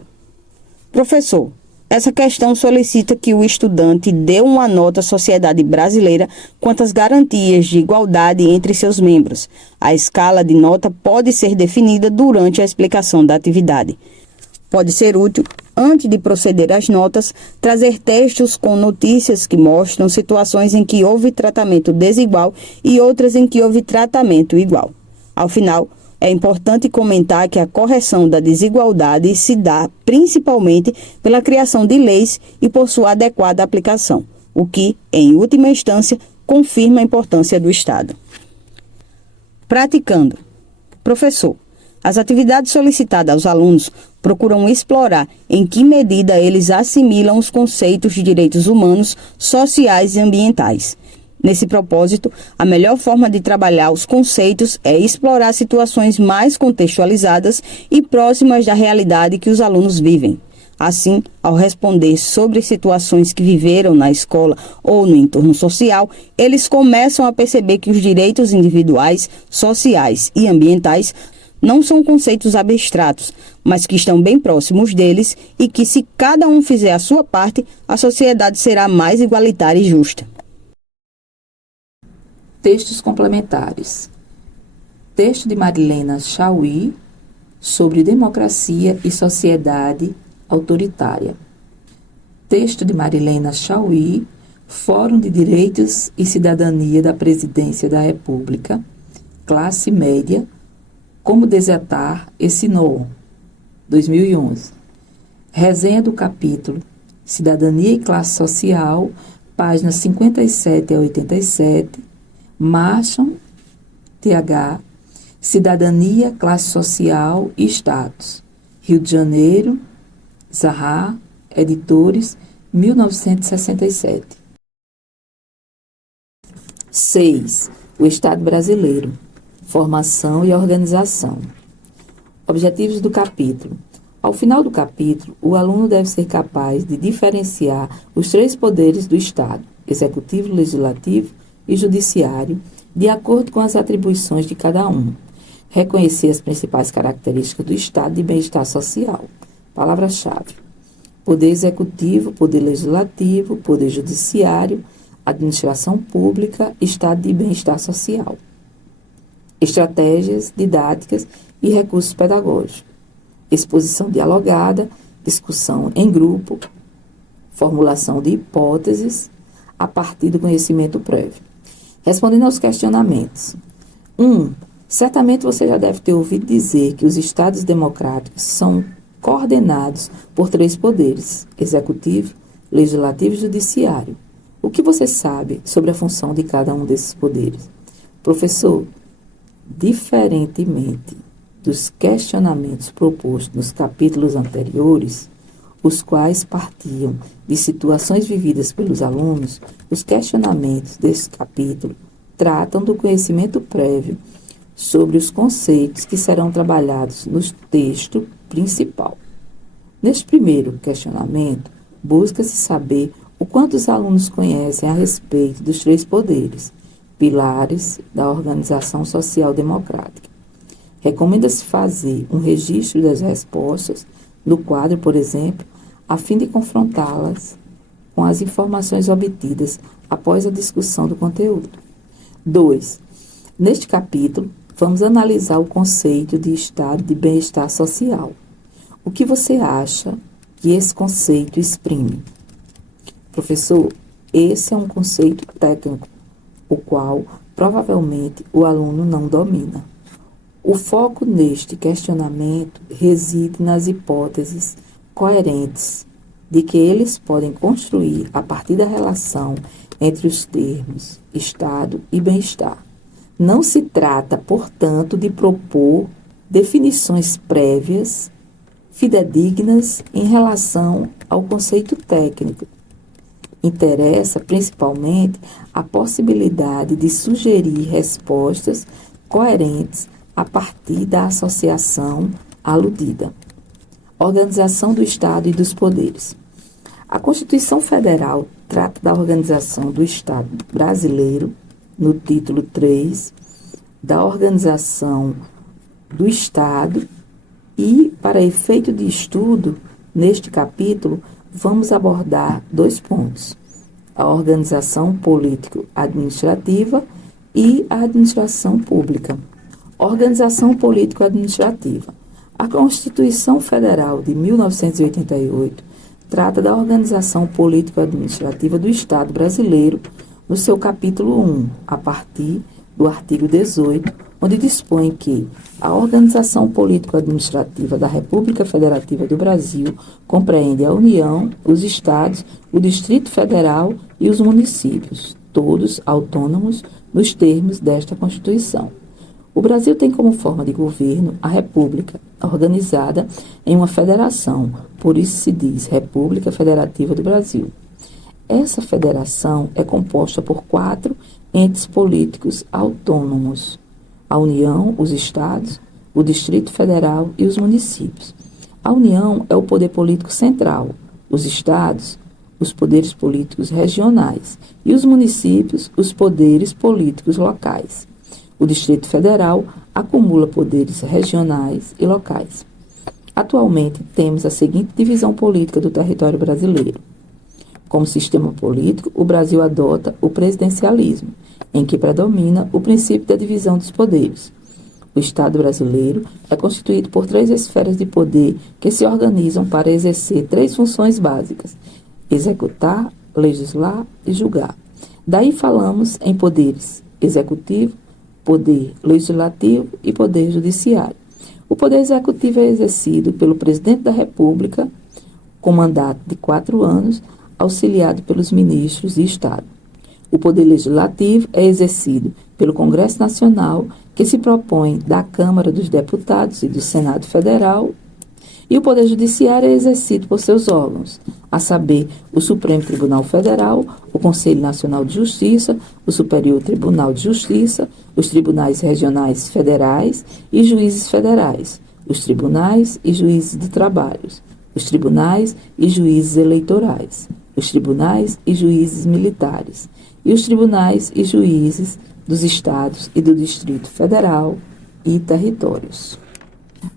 Professor, essa questão solicita que o estudante dê uma nota à sociedade brasileira quanto às garantias de igualdade entre seus membros. A escala de nota pode ser definida durante a explicação da atividade. Pode ser útil, antes de proceder às notas, trazer textos com notícias que mostram situações em que houve tratamento desigual e outras em que houve tratamento igual. Ao final, é importante comentar que a correção da desigualdade se dá principalmente pela criação de leis e por sua adequada aplicação, o que, em última instância, confirma a importância do Estado. Praticando. Professor, as atividades solicitadas aos alunos procuram explorar em que medida eles assimilam os conceitos de direitos humanos, sociais e ambientais. Nesse propósito, a melhor forma de trabalhar os conceitos é explorar situações mais contextualizadas e próximas da realidade que os alunos vivem. Assim, ao responder sobre situações que viveram na escola ou no entorno social, eles começam a perceber que os direitos individuais, sociais e ambientais não são conceitos abstratos, mas que estão bem próximos deles e que, se cada um fizer a sua parte, a sociedade será mais igualitária e justa. Textos complementares. Texto de Marilena Chauí sobre democracia e sociedade autoritária. Texto de Marilena Chauí, Fórum de Direitos e Cidadania da Presidência da República, Classe Média, Como Desatar esse Nó, 2011. Resenha do capítulo Cidadania e Classe Social, páginas 57 a 87, Marshall, TH, Cidadania, Classe Social e Status, Rio de Janeiro, Zaha, Editores, 1967. 6. O Estado Brasileiro, Formação e Organização. Objetivos do capítulo. Ao final do capítulo, o aluno deve ser capaz de diferenciar os 3 poderes do Estado, Executivo, Legislativo e Judiciário, de acordo com as atribuições de cada um. Reconhecer as principais características do Estado de bem-estar social. Palavra-chave: Poder Executivo, Poder Legislativo, Poder Judiciário, Administração Pública, Estado de bem-estar social. Estratégias, didáticas e recursos pedagógicos. Exposição dialogada, discussão em grupo, formulação de hipóteses a partir do conhecimento prévio. Respondendo aos questionamentos. 1. Certamente você já deve ter ouvido dizer que os estados democráticos são coordenados por 3 poderes: Executivo, Legislativo e Judiciário. O que você sabe sobre a função de cada um desses poderes? Professor, diferentemente dos questionamentos propostos nos capítulos anteriores, os quais partiam de situações vividas pelos alunos, os questionamentos desse capítulo tratam do conhecimento prévio sobre os conceitos que serão trabalhados no texto principal. Neste primeiro questionamento, busca-se saber o quanto os alunos conhecem a respeito dos 3 poderes, pilares da organização social democrática. Recomenda-se fazer um registro das respostas no quadro, por exemplo, a fim de confrontá-las com as informações obtidas após a discussão do conteúdo. 2. Neste capítulo, vamos analisar o conceito de estado de bem-estar social. O que você acha que esse conceito exprime? Professor, esse é um conceito técnico, o qual provavelmente o aluno não domina. O foco neste questionamento reside nas hipóteses coerentes de que eles podem construir a partir da relação entre os termos Estado e bem-estar. Não se trata, portanto, de propor definições prévias, fidedignas em relação ao conceito técnico. Interessa, principalmente, a possibilidade de sugerir respostas coerentes a partir da associação aludida. Organização do Estado e dos poderes. A Constituição Federal trata da organização do Estado brasileiro, no título 3, da organização do Estado e, para efeito de estudo, neste capítulo, vamos abordar 2 pontos: a organização político-administrativa e a administração pública. Organização político-administrativa. A Constituição Federal de 1988 trata da organização político-administrativa do Estado brasileiro no seu capítulo 1, a partir do artigo 18, onde dispõe que a organização político-administrativa da República Federativa do Brasil compreende a União, os Estados, o Distrito Federal e os municípios, todos autônomos nos termos desta Constituição. O Brasil tem como forma de governo a República, organizada em uma federação, por isso se diz República Federativa do Brasil. Essa federação é composta por 4 entes políticos autônomos: a União, os Estados, o Distrito Federal e os municípios. A União é o poder político central, os Estados, os poderes políticos regionais, e os municípios, os poderes políticos locais. O Distrito Federal acumula poderes regionais e locais. Atualmente, temos a seguinte divisão política do território brasileiro. Como sistema político, o Brasil adota o presidencialismo, em que predomina o princípio da divisão dos poderes. O Estado brasileiro é constituído por 3 esferas de poder que se organizam para exercer 3 funções básicas: executar, legislar e julgar. Daí falamos em poderes executivo, poder legislativo e poder judiciário. O poder executivo é exercido pelo presidente da República, com mandato de 4 anos, auxiliado pelos ministros de Estado. O Poder Legislativo é exercido pelo Congresso Nacional, que se propõe da Câmara dos Deputados e do Senado Federal, e o Poder Judiciário é exercido por seus órgãos, a saber, o Supremo Tribunal Federal, o Conselho Nacional de Justiça, o Superior Tribunal de Justiça, os tribunais regionais federais e juízes federais, os tribunais e juízes de trabalhos, os tribunais e juízes eleitorais, os tribunais e juízes militares, e os tribunais e juízes dos estados e do Distrito Federal e territórios.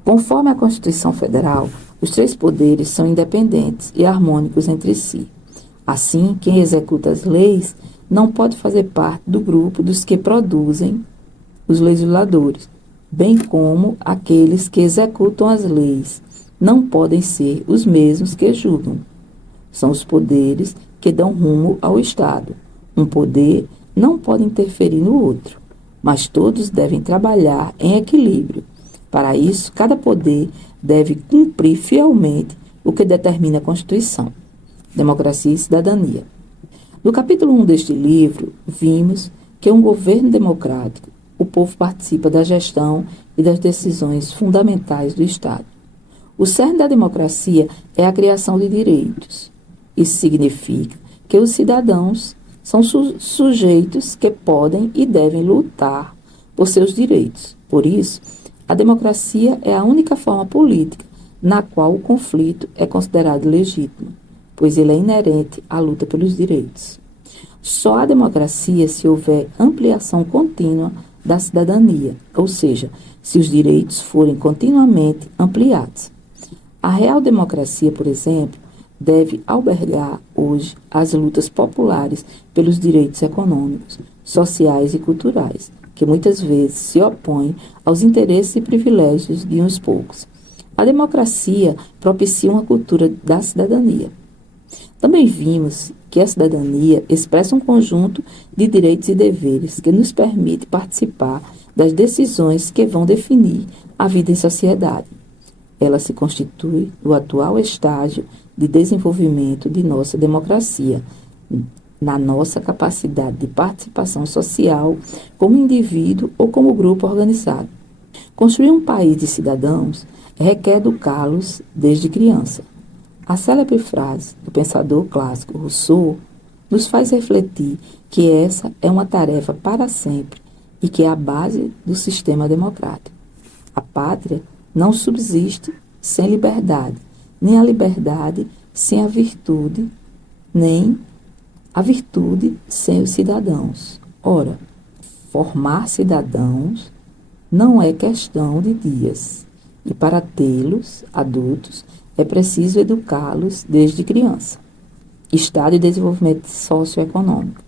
Conforme a Constituição Federal, os 3 poderes são independentes e harmônicos entre si. Assim, quem executa as leis não pode fazer parte do grupo dos que produzem os legisladores, bem como aqueles que executam as leis não podem ser os mesmos que julgam. São os poderes que dão rumo ao Estado. Um poder não pode interferir no outro, mas todos devem trabalhar em equilíbrio. Para isso, cada poder deve cumprir fielmente o que determina a Constituição. Democracia e cidadania. No capítulo 1 deste livro, vimos que em um governo democrático, o povo participa da gestão e das decisões fundamentais do Estado. O cerne da democracia é a criação de direitos. Isso significa que os cidadãos são sujeitos que podem e devem lutar por seus direitos. Por isso, a democracia é a única forma política na qual o conflito é considerado legítimo, pois ele é inerente à luta pelos direitos. Só há democracia se houver ampliação contínua da cidadania, ou seja, se os direitos forem continuamente ampliados. A real democracia, por exemplo, deve albergar hoje as lutas populares pelos direitos econômicos, sociais e culturais, que muitas vezes se opõem aos interesses e privilégios de uns poucos. A democracia propicia uma cultura da cidadania. Também vimos que a cidadania expressa um conjunto de direitos e deveres que nos permite participar das decisões que vão definir a vida em sociedade. Ela se constitui no atual estágio de desenvolvimento de nossa democracia, na nossa capacidade de participação social como indivíduo ou como grupo organizado. Construir um país de cidadãos requer educá-los desde criança. A célebre frase do pensador clássico Rousseau nos faz refletir que essa é uma tarefa para sempre e que é a base do sistema democrático. A pátria não subsiste sem liberdade, nem a liberdade sem a virtude, nem a virtude sem os cidadãos. Ora, formar cidadãos não é questão de dias, e para tê-los, adultos, é preciso educá-los desde criança. Estado de desenvolvimento socioeconômico.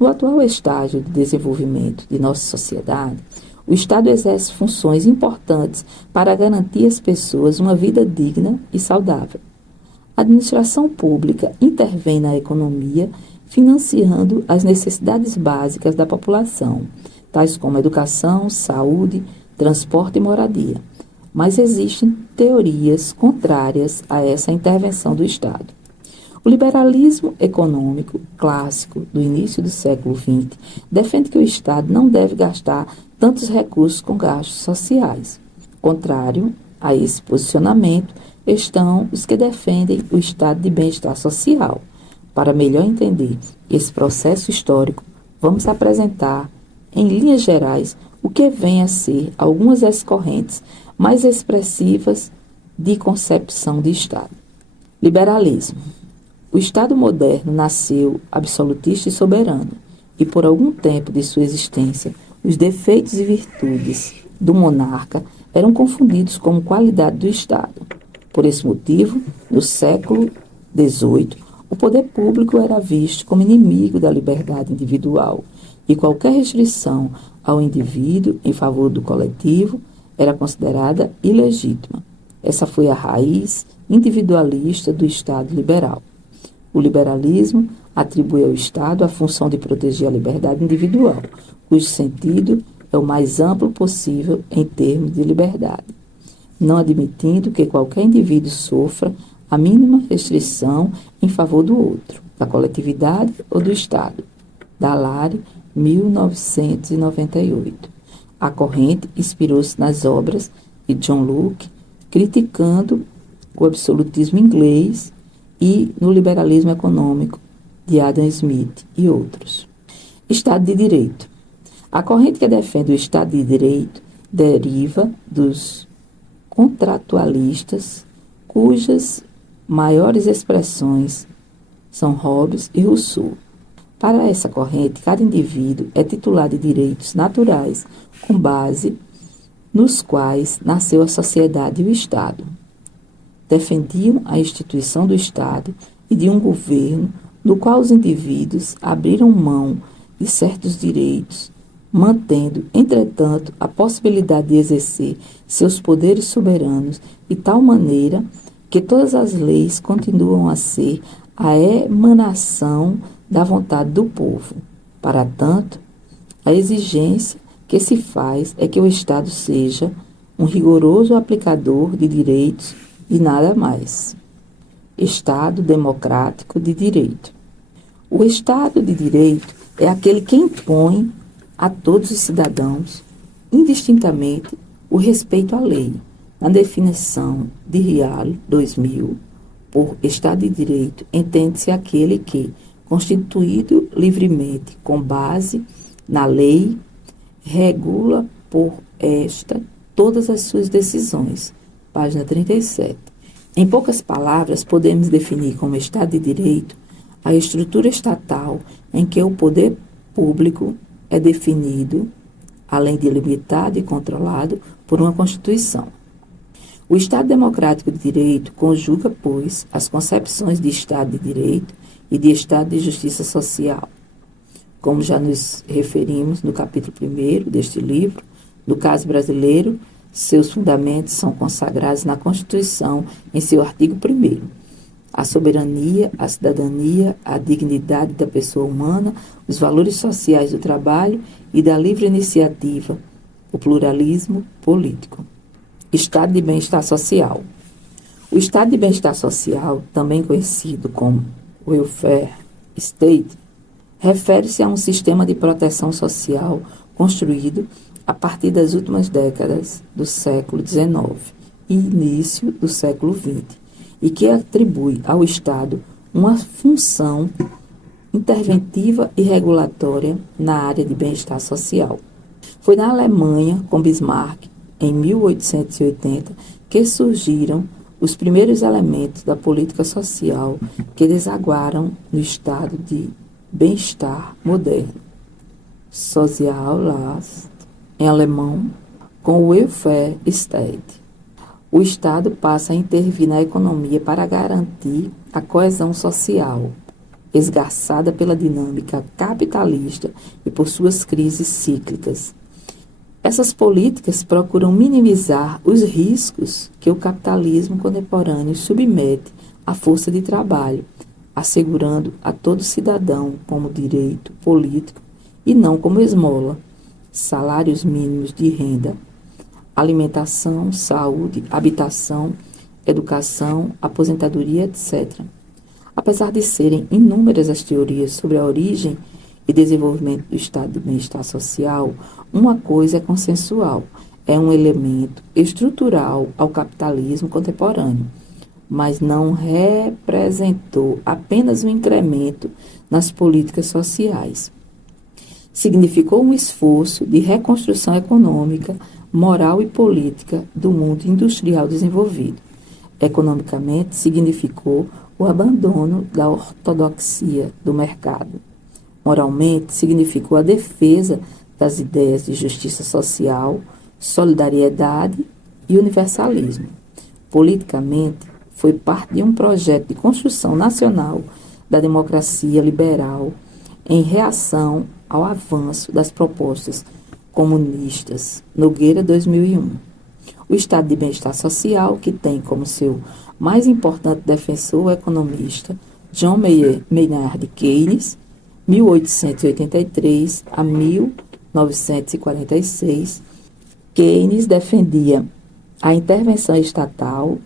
No atual estágio de desenvolvimento de nossa sociedade, o Estado exerce funções importantes para garantir às pessoas uma vida digna e saudável. A administração pública intervém na economia, financiando as necessidades básicas da população, tais como educação, saúde, transporte e moradia. Mas existem teorias contrárias a essa intervenção do Estado. O liberalismo econômico clássico do início do século XX defende que o Estado não deve gastar tantos recursos com gastos sociais. Contrário a esse posicionamento estão os que defendem o estado de bem-estar social. Para melhor entender esse processo histórico, vamos apresentar, em linhas gerais, o que vem a ser algumas das correntes mais expressivas de concepção de Estado. Liberalismo. O Estado moderno nasceu absolutista e soberano, e por algum tempo de sua existência, os defeitos e virtudes do monarca eram confundidos como qualidade do Estado. Por esse motivo, no século XVIII, o poder público era visto como inimigo da liberdade individual, e qualquer restrição ao indivíduo em favor do coletivo era considerada ilegítima. Essa foi a raiz individualista do Estado liberal. O liberalismo atribui ao Estado a função de proteger a liberdade individual, cujo sentido é o mais amplo possível em termos de liberdade, não admitindo que qualquer indivíduo sofra a mínima restrição em favor do outro, da coletividade ou do Estado. Dall'Are, 1998. A corrente inspirou-se nas obras de John Locke, criticando o absolutismo inglês e no liberalismo econômico de Adam Smith e outros. Estado de Direito. A corrente que defende o Estado de Direito deriva dos contratualistas, cujas maiores expressões são Hobbes e Rousseau. Para essa corrente, cada indivíduo é titular de direitos naturais com base nos quais nasceu a sociedade e o Estado. Defendiam a instituição do Estado e de um governo no qual os indivíduos abriram mão de certos direitos, mantendo, entretanto, a possibilidade de exercer seus poderes soberanos de tal maneira que todas as leis continuam a ser a emanação da vontade do povo. Para tanto, a exigência que se faz é que o Estado seja um rigoroso aplicador de direitos e nada mais. Estado democrático de direito. O Estado de direito é aquele que impõe a todos os cidadãos, indistintamente, o respeito à lei. Na definição de Reale, 2000, por Estado de Direito, entende-se aquele que, constituído livremente com base na lei, regula por esta todas as suas decisões. Página 37. Em poucas palavras, podemos definir como Estado de Direito a estrutura estatal em que o poder público é definido, além de limitado e controlado, por uma Constituição. O Estado Democrático de Direito conjuga, pois, as concepções de Estado de Direito e de Estado de Justiça Social. Como já nos referimos no capítulo 1º deste livro, no caso brasileiro, seus fundamentos são consagrados na Constituição em seu artigo 1º. A soberania, a cidadania, a dignidade da pessoa humana, os valores sociais do trabalho e da livre iniciativa, o pluralismo político. Estado de bem-estar social. O estado de bem-estar social, também conhecido como welfare state, refere-se a um sistema de proteção social construído a partir das últimas décadas do século XIX e início do século XX, e que atribui ao Estado uma função interventiva e regulatória na área de bem-estar social. Foi na Alemanha, com Bismarck, em 1880, que surgiram os primeiros elementos da política social que desaguaram no estado de bem-estar moderno. Soziallast, em alemão, com o Welfare State. O Estado passa a intervir na economia para garantir a coesão social, esgarçada pela dinâmica capitalista e por suas crises cíclicas. Essas políticas procuram minimizar os riscos que o capitalismo contemporâneo submete à força de trabalho, assegurando a todo cidadão como direito político e não como esmola, salários mínimos de renda, alimentação, saúde, habitação, educação, aposentadoria, etc. Apesar de serem inúmeras as teorias sobre a origem e desenvolvimento do estado de bem-estar social, uma coisa é consensual, é um elemento estrutural ao capitalismo contemporâneo, mas não representou apenas um incremento nas políticas sociais. Significou um esforço de reconstrução econômica, moral e política do mundo industrial desenvolvido. Economicamente, significou o abandono da ortodoxia do mercado. Moralmente, significou a defesa das ideias de justiça social, solidariedade e universalismo. Politicamente, foi parte de um projeto de construção nacional da democracia liberal em reação ao avanço das propostas comunistas. Nogueira, 2001. O estado de bem-estar social, que tem como seu mais importante defensor o economista John Maynard Keynes, 1883 a 1946, Keynes defendia a intervenção estatal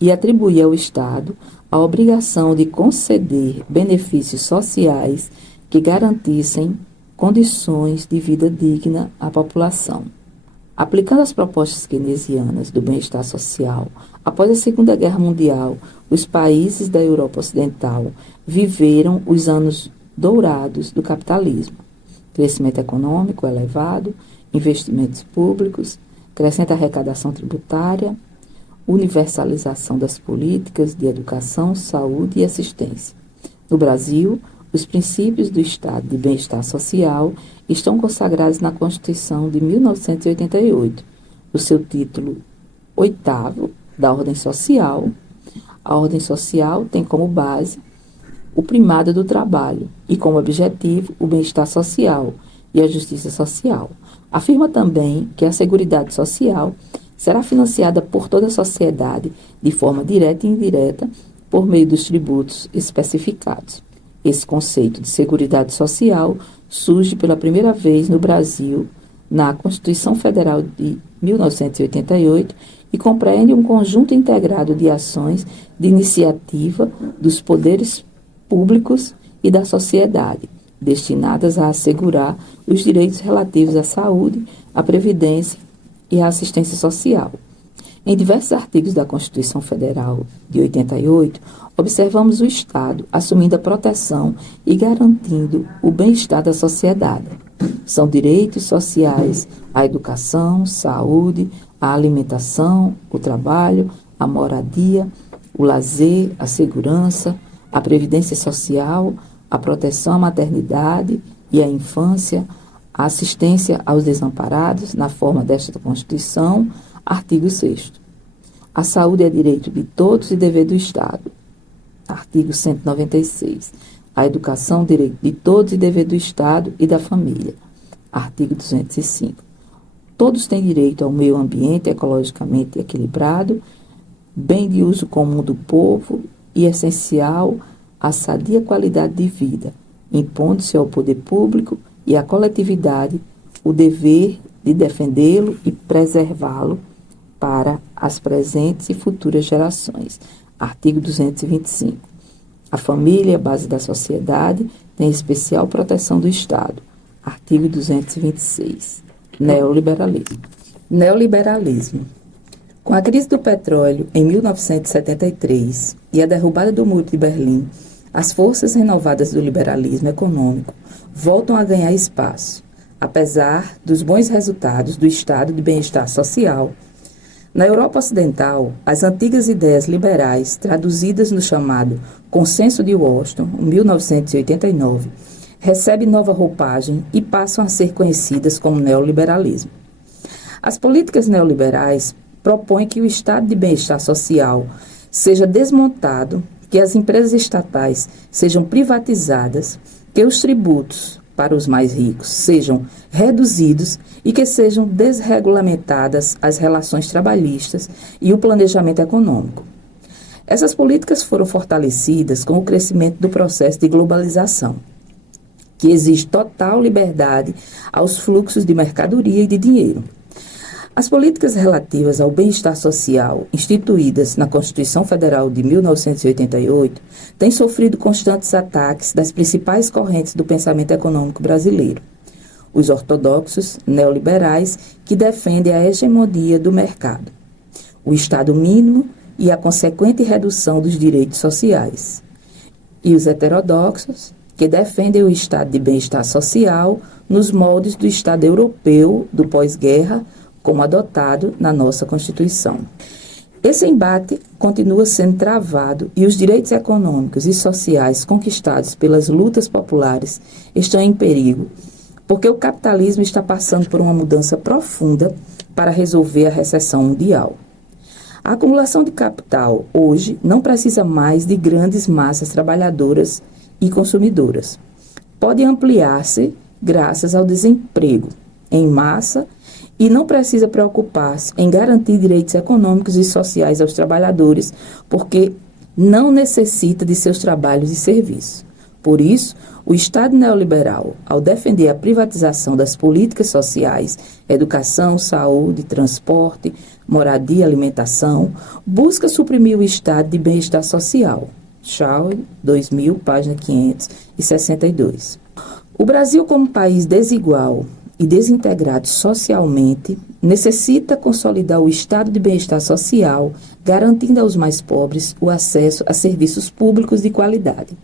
e atribuir ao Estado a obrigação de conceder benefícios sociais que garantissem condições de vida digna à população. Aplicando as propostas keynesianas do bem-estar social, após a Segunda Guerra Mundial, os países da Europa Ocidental viveram os anos dourados do capitalismo. Crescimento econômico elevado, investimentos públicos, crescente arrecadação tributária, universalização das políticas de educação, saúde e assistência. No Brasil, os princípios do Estado de bem-estar social estão consagrados na Constituição de 1988, no seu título 8º da Ordem Social. A Ordem Social tem como base o primado do trabalho e como objetivo o bem-estar social e a justiça social. Afirma também que a Seguridade Social será financiada por toda a sociedade de forma direta e indireta por meio dos tributos especificados. Esse conceito de Seguridade Social surge pela primeira vez no Brasil na Constituição Federal de 1988 e compreende um conjunto integrado de ações de iniciativa dos poderes públicos e da sociedade, destinadas a assegurar os direitos relativos à saúde, à previdência e à assistência social. Em diversos artigos da Constituição Federal de 88, observamos o Estado assumindo a proteção e garantindo o bem-estar da sociedade. São direitos sociais a educação, saúde, a alimentação, o trabalho, a moradia, o lazer, a segurança, a previdência social, a proteção à maternidade e à infância, a assistência aos desamparados, na forma desta Constituição, artigo 6º. A saúde é direito de todos e dever do Estado, artigo 196. A educação, direito de todos e dever do Estado e da família, artigo 205. Todos têm direito ao meio ambiente ecologicamente equilibrado, bem de uso comum do povo e essencial à sadia qualidade de vida, impondo-se ao poder público e à coletividade o dever de defendê-lo e preservá-lo para as presentes e futuras gerações. Artigo 225. A família, a base da sociedade, tem especial proteção do Estado. Artigo 226. Neoliberalismo. Neoliberalismo. Com a crise do petróleo em 1973 e a derrubada do Muro de Berlim, as forças renovadas do liberalismo econômico voltam a ganhar espaço, apesar dos bons resultados do estado de bem-estar social. Na Europa Ocidental, as antigas ideias liberais, traduzidas no chamado Consenso de Washington, em 1989, recebem nova roupagem e passam a ser conhecidas como neoliberalismo. As políticas neoliberais propõem que o estado de bem-estar social seja desmontado, que as empresas estatais sejam privatizadas, que os tributos para os mais ricos sejam reduzidos e que sejam desregulamentadas as relações trabalhistas e o planejamento econômico. Essas políticas foram fortalecidas com o crescimento do processo de globalização, que exige total liberdade aos fluxos de mercadoria e de dinheiro. As políticas relativas ao bem-estar social, instituídas na Constituição Federal de 1988, têm sofrido constantes ataques das principais correntes do pensamento econômico brasileiro. Os ortodoxos neoliberais, que defendem a hegemonia do mercado, o Estado mínimo e a consequente redução dos direitos sociais. E os heterodoxos, que defendem o estado de bem-estar social nos moldes do Estado europeu do pós-guerra, como adotado na nossa Constituição. Esse embate continua sendo travado e os direitos econômicos e sociais conquistados pelas lutas populares estão em perigo, porque o capitalismo está passando por uma mudança profunda para resolver a recessão mundial. A acumulação de capital hoje não precisa mais de grandes massas trabalhadoras e consumidoras. Pode ampliar-se graças ao desemprego em massa e não precisa preocupar-se em garantir direitos econômicos e sociais aos trabalhadores, porque não necessita de seus trabalhos e serviços. Por isso, o Estado neoliberal, ao defender a privatização das políticas sociais, educação, saúde, transporte, moradia e alimentação, busca suprimir o estado de bem-estar social. Shaw, 2000, página 562. O Brasil, como país desigual e desintegrado socialmente, necessita consolidar o estado de bem-estar social, garantindo aos mais pobres o acesso a serviços públicos de qualidade.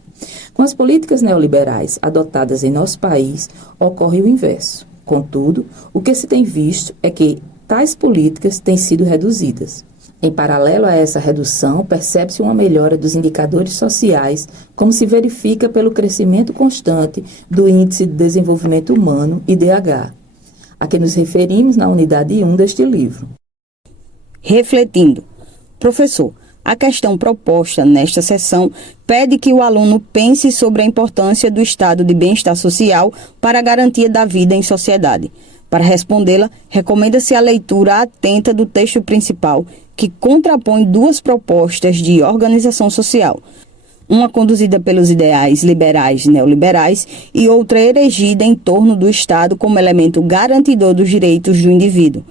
Com as políticas neoliberais adotadas em nosso país, ocorre o inverso. Contudo, o que se tem visto é que tais políticas têm sido reduzidas. Em paralelo a essa redução, percebe-se uma melhora dos indicadores sociais, como se verifica pelo crescimento constante do Índice de Desenvolvimento Humano, IDH, a que nos referimos na unidade 1 deste livro. Refletindo. Professor, a questão proposta nesta sessão pede que o aluno pense sobre a importância do estado de bem-estar social para a garantia da vida em sociedade. Para respondê-la, recomenda-se a leitura atenta do texto principal, que contrapõe duas propostas de organização social, uma conduzida pelos ideais liberais neoliberais e outra erigida em torno do Estado como elemento garantidor dos direitos do indivíduo.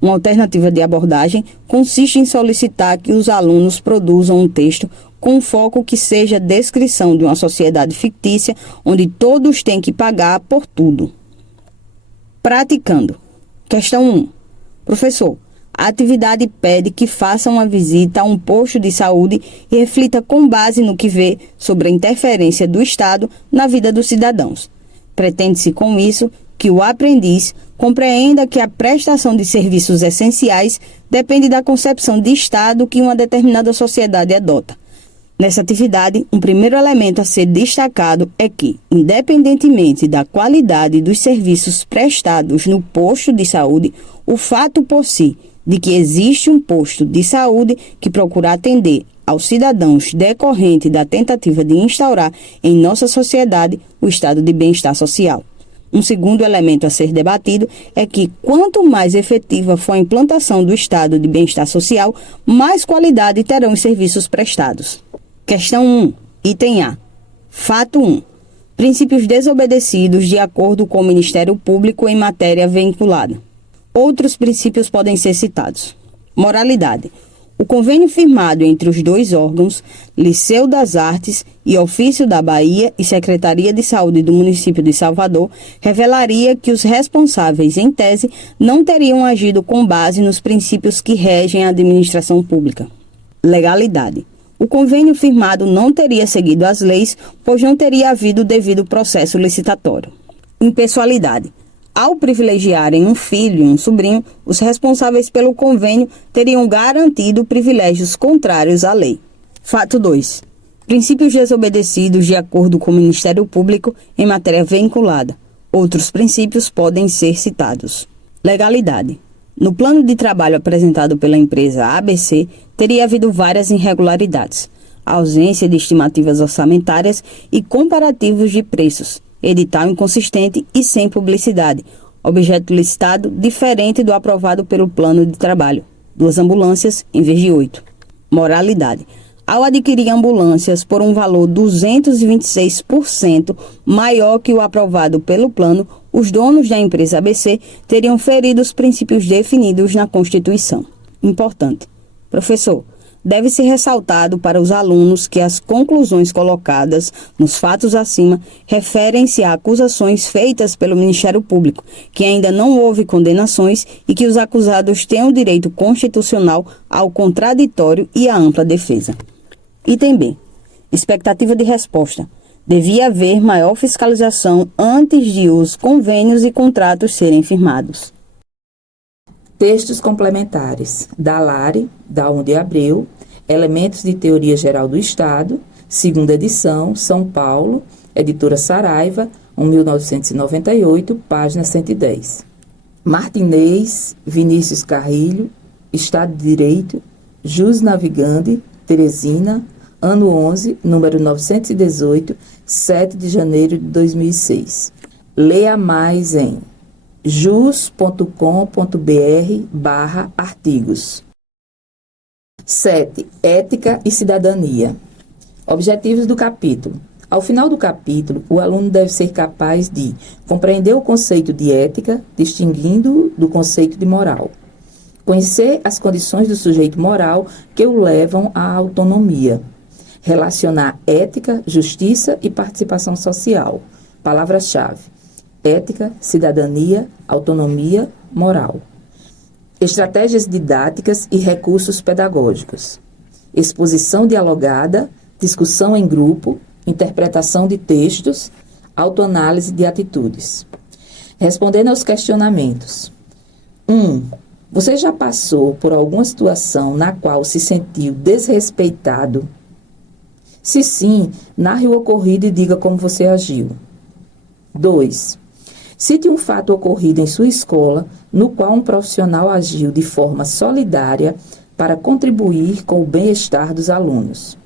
Uma alternativa de abordagem consiste em solicitar que os alunos produzam um texto com um foco que seja a descrição de uma sociedade fictícia onde todos têm que pagar por tudo. Praticando. Questão 1. Professor, a atividade pede que faça uma visita a um posto de saúde e reflita com base no que vê sobre a interferência do Estado na vida dos cidadãos. Pretende-se com isso que o aprendiz compreenda que a prestação de serviços essenciais depende da concepção de Estado que uma determinada sociedade adota. Nessa atividade, um primeiro elemento a ser destacado é que, independentemente da qualidade dos serviços prestados no posto de saúde, o fato por si de que existe um posto de saúde que procura atender aos cidadãos decorrente da tentativa de instaurar em nossa sociedade o estado de bem-estar social. Um segundo elemento a ser debatido é que, quanto mais efetiva for a implantação do estado de bem-estar social, mais qualidade terão os serviços prestados. Questão 1, item A. Fato 1. Princípios desobedecidos de acordo com o Ministério Público em matéria vinculada. Outros princípios podem ser citados. Moralidade. O convênio firmado entre os dois órgãos, Liceu das Artes e Ofício da Bahia e Secretaria de Saúde do município de Salvador, revelaria que os responsáveis, em tese, não teriam agido com base nos princípios que regem a administração pública. Legalidade. O convênio firmado não teria seguido as leis, pois não teria havido o devido processo licitatório. Impessoalidade. Ao privilegiarem um filho e um sobrinho, os responsáveis pelo convênio teriam garantido privilégios contrários à lei. Fato 2. Princípios desobedecidos de acordo com o Ministério Público em matéria vinculada. Outros princípios podem ser citados. Legalidade. No plano de trabalho apresentado pela empresa ABC, teria havido várias irregularidades, a ausência de estimativas orçamentárias e comparativos de preços, edital inconsistente e sem publicidade, objeto licitado diferente do aprovado pelo plano de trabalho, 2 ambulâncias em vez de 8. Moralidade. Ao adquirir ambulâncias por um valor 226% maior que o aprovado pelo plano, os donos da empresa ABC teriam ferido os princípios definidos na Constituição. Importante. Professor, deve ser ressaltado para os alunos que as conclusões colocadas nos fatos acima referem-se a acusações feitas pelo Ministério Público, que ainda não houve condenações e que os acusados têm o direito constitucional ao contraditório e à ampla defesa. Item B. Expectativa de resposta. Devia haver maior fiscalização antes de os convênios e contratos serem firmados. Textos complementares. Dalari, da 1 de abril, Elementos de Teoria Geral do Estado, segunda edição, São Paulo, editora Saraiva, 1998, página 110. Martinez, Vinícius Carrilho, Estado de Direito, Jus Navigandi, Teresina, ano 11, número 918, 7 de janeiro de 2006. Leia mais em jus.com.br/artigos. 7. Ética e cidadania. Objetivos do capítulo. Ao final do capítulo, o aluno deve ser capaz de compreender o conceito de ética, distinguindo-o do conceito de moral. Conhecer as condições do sujeito moral que o levam à autonomia. Relacionar ética, justiça e participação social. Palavras-chave: ética, cidadania, autonomia, moral. Estratégias didáticas e recursos pedagógicos. Exposição dialogada, discussão em grupo, interpretação de textos, autoanálise de atitudes. Respondendo aos questionamentos. 1. Você já passou por alguma situação na qual se sentiu desrespeitado? Se sim, narre o ocorrido e diga como você agiu. 2. Cite um fato ocorrido em sua escola no qual um profissional agiu de forma solidária para contribuir com o bem-estar dos alunos.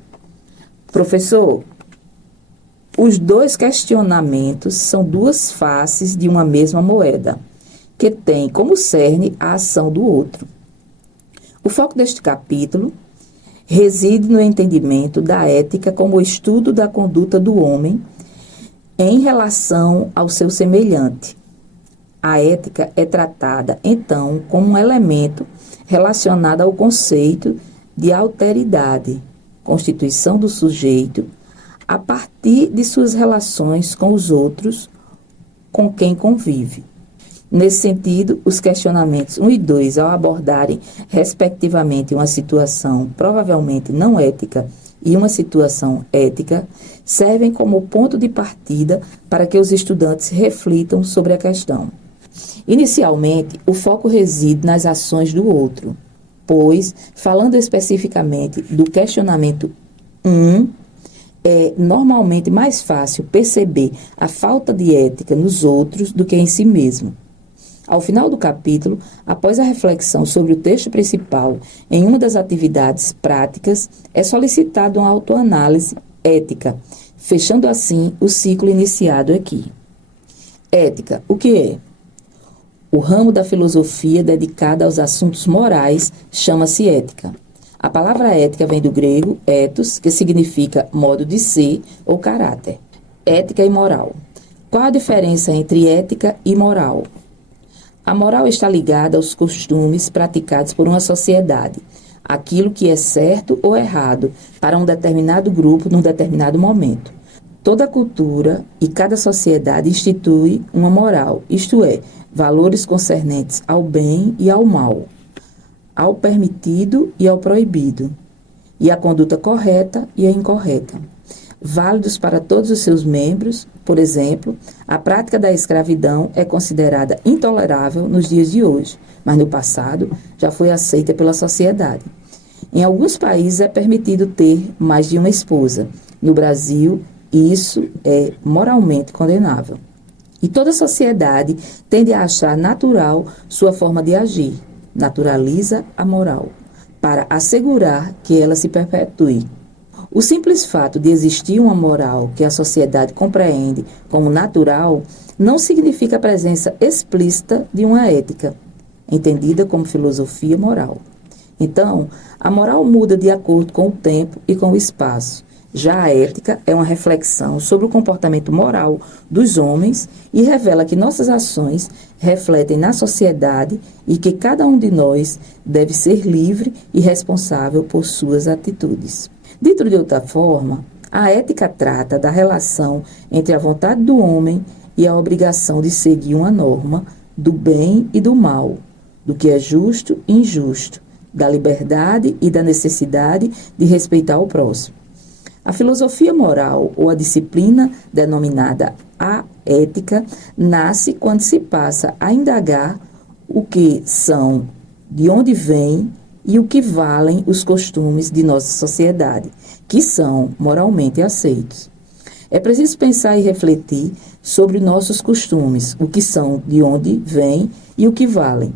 Professor, os dois questionamentos são duas faces de uma mesma moeda, que tem como cerne a ação do outro. O foco deste capítulo reside no entendimento da ética como estudo da conduta do homem em relação ao seu semelhante. A ética é tratada, então, como um elemento relacionado ao conceito de alteridade, constituição do sujeito, a partir de suas relações com os outros com quem convive. Nesse sentido, os questionamentos 1 e 2, ao abordarem, respectivamente, uma situação provavelmente não ética e uma situação ética, servem como ponto de partida para que os estudantes reflitam sobre a questão. Inicialmente, o foco reside nas ações do outro, pois, falando especificamente do questionamento 1, é normalmente mais fácil perceber a falta de ética nos outros do que em si mesmo. Ao final do capítulo, após a reflexão sobre o texto principal, em uma das atividades práticas, é solicitada uma autoanálise ética, fechando assim o ciclo iniciado aqui. Ética, o que é? O ramo da filosofia dedicado aos assuntos morais chama-se ética. A palavra ética vem do grego ethos, que significa modo de ser ou caráter. Ética e moral. Qual a diferença entre ética e moral? A moral está ligada aos costumes praticados por uma sociedade, aquilo que é certo ou errado para um determinado grupo num determinado momento. Toda cultura e cada sociedade institui uma moral, isto é, valores concernentes ao bem e ao mal, ao permitido e ao proibido, e a conduta correta e a incorreta. Válidos para todos os seus membros, por exemplo, a prática da escravidão é considerada intolerável nos dias de hoje, mas no passado já foi aceita pela sociedade. Em alguns países é permitido ter mais de uma esposa. No Brasil, isso é moralmente condenável. E toda sociedade tende a achar natural sua forma de agir, naturaliza a moral, para assegurar que ela se perpetue. O simples fato de existir uma moral que a sociedade compreende como natural não significa a presença explícita de uma ética, entendida como filosofia moral. Então, a moral muda de acordo com o tempo e com o espaço. Já a ética é uma reflexão sobre o comportamento moral dos homens e revela que nossas ações refletem na sociedade e que cada um de nós deve ser livre e responsável por suas atitudes. Dito de outra forma, a ética trata da relação entre a vontade do homem e a obrigação de seguir uma norma, do bem e do mal, do que é justo e injusto, da liberdade e da necessidade de respeitar o próximo. A filosofia moral, ou a disciplina denominada a ética, nasce quando se passa a indagar o que são, de onde vêm e o que valem os costumes de nossa sociedade, que são moralmente aceitos. É preciso pensar e refletir sobre nossos costumes, o que são, de onde vêm e o que valem.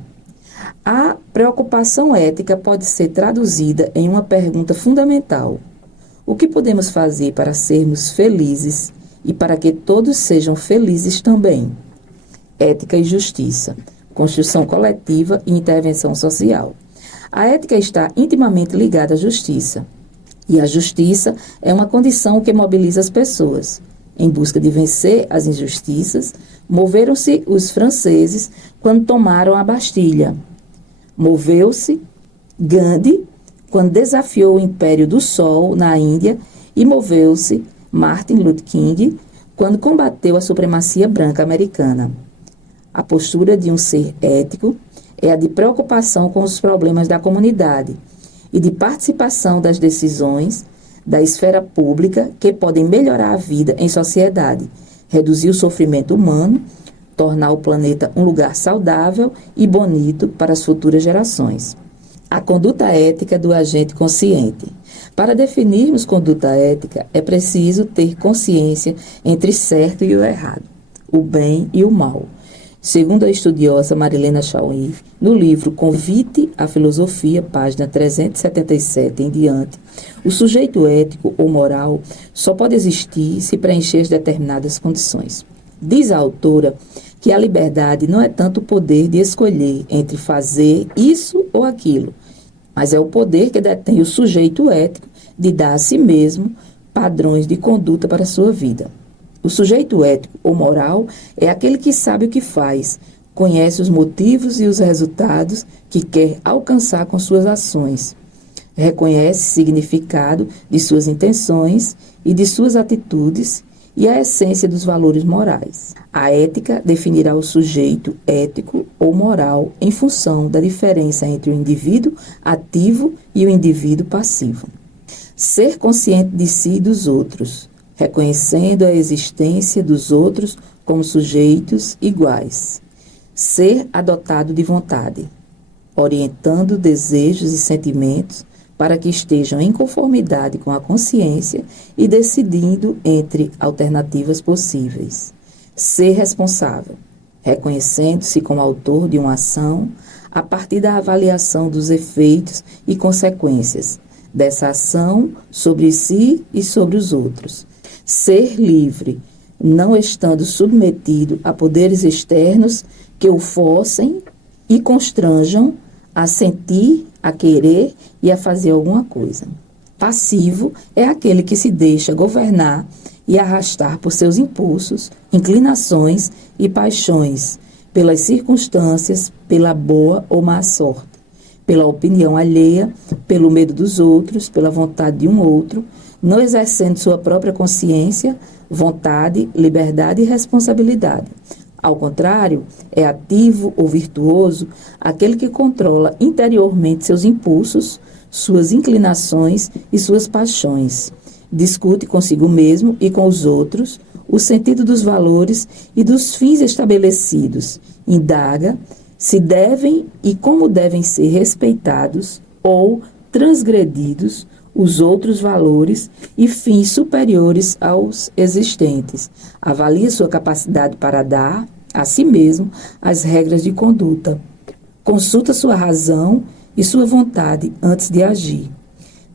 A preocupação ética pode ser traduzida em uma pergunta fundamental: o que podemos fazer para sermos felizes e para que todos sejam felizes também? Ética e justiça, construção coletiva e intervenção social. A ética está intimamente ligada à justiça. E a justiça é uma condição que mobiliza as pessoas. Em busca de vencer as injustiças, moveram-se os franceses quando tomaram a Bastilha. Moveu-se Gandhi quando desafiou o Império do Sol na Índia e moveu-se Martin Luther King quando combateu a supremacia branca americana. A postura de um ser ético é a de preocupação com os problemas da comunidade e de participação das decisões da esfera pública que podem melhorar a vida em sociedade, reduzir o sofrimento humano, tornar o planeta um lugar saudável e bonito para as futuras gerações. A conduta ética do agente consciente. Para definirmos conduta ética, é preciso ter consciência entre certo e o errado, o bem e o mal. Segundo a estudiosa Marilena Chauí, no livro Convite à Filosofia, página 377 em diante, o sujeito ético ou moral só pode existir se preencher determinadas condições. Diz a autora que a liberdade não é tanto o poder de escolher entre fazer isso ou aquilo, mas é o poder que detém o sujeito ético de dar a si mesmo padrões de conduta para a sua vida. O sujeito ético ou moral é aquele que sabe o que faz, conhece os motivos e os resultados que quer alcançar com suas ações, reconhece o significado de suas intenções e de suas atitudes e a essência dos valores morais. A ética definirá o sujeito ético ou moral em função da diferença entre o indivíduo ativo e o indivíduo passivo. Ser consciente de si e dos outros, reconhecendo a existência dos outros como sujeitos iguais. Ser adotado de vontade, orientando desejos e sentimentos para que estejam em conformidade com a consciência e decidindo entre alternativas possíveis. Ser responsável, reconhecendo-se como autor de uma ação a partir da avaliação dos efeitos e consequências dessa ação sobre si e sobre os outros. Ser livre, não estando submetido a poderes externos que o forcem e constranjam a sentir, a querer e a fazer alguma coisa. Passivo é aquele que se deixa governar e arrastar por seus impulsos, inclinações e paixões, pelas circunstâncias, pela boa ou má sorte, pela opinião alheia, pelo medo dos outros, pela vontade de um outro, não exercendo sua própria consciência, vontade, liberdade e responsabilidade. Ao contrário, é ativo ou virtuoso aquele que controla interiormente seus impulsos, suas inclinações e suas paixões. Discute consigo mesmo e com os outros o sentido dos valores e dos fins estabelecidos. Indaga se devem e como devem ser respeitados ou transgredidos os outros valores e fins superiores aos existentes. Avalia sua capacidade para dar a si mesmo as regras de conduta. Consulta sua razão e sua vontade antes de agir.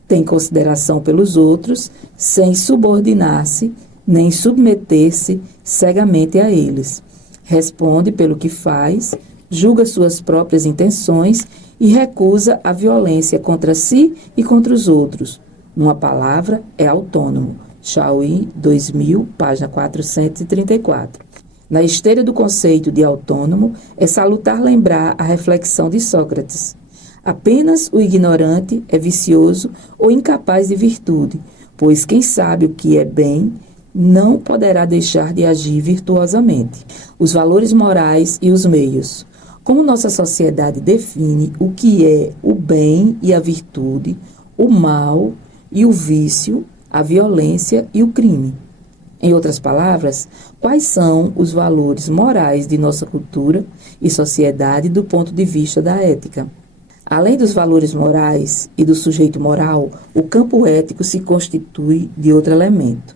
Tem consideração pelos outros, sem subordinar-se, nem submeter-se cegamente a eles. Responde pelo que faz, julga suas próprias intenções e recusa a violência contra si e contra os outros. Numa palavra, é autônomo. Chauí, 2000, página 434. Na esteira do conceito de autônomo, é salutar lembrar a reflexão de Sócrates. Apenas o ignorante é vicioso ou incapaz de virtude, pois quem sabe o que é bem não poderá deixar de agir virtuosamente. Os valores morais e os meios. Como nossa sociedade define o que é o bem e a virtude, o mal e o vício, a violência e o crime? Em outras palavras, quais são os valores morais de nossa cultura e sociedade do ponto de vista da ética? Além dos valores morais e do sujeito moral, o campo ético se constitui de outro elemento: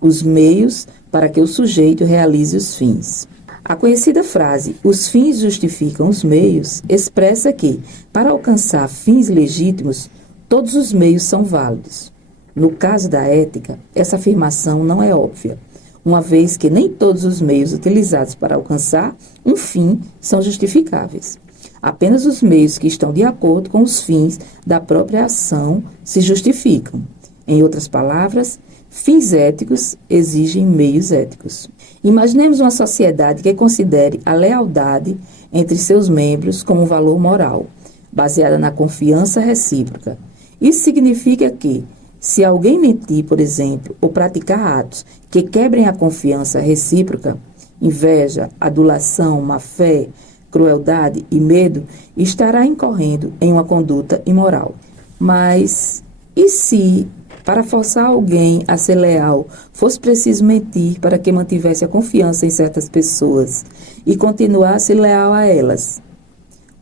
os meios para que o sujeito realize os fins. A conhecida frase, os fins justificam os meios, expressa que, para alcançar fins legítimos, todos os meios são válidos. No caso da ética, essa afirmação não é óbvia, uma vez que nem todos os meios utilizados para alcançar um fim são justificáveis. Apenas os meios que estão de acordo com os fins da própria ação se justificam. Em outras palavras, fins éticos exigem meios éticos. Imaginemos uma sociedade que considere a lealdade entre seus membros como um valor moral, baseada na confiança recíproca. Isso significa que, se alguém mentir, por exemplo, ou praticar atos que quebrem a confiança recíproca, inveja, adulação, má-fé, crueldade e medo, estará incorrendo em uma conduta imoral. Mas e se, para forçar alguém a ser leal, fosse preciso mentir para que mantivesse a confiança em certas pessoas e continuasse leal a elas?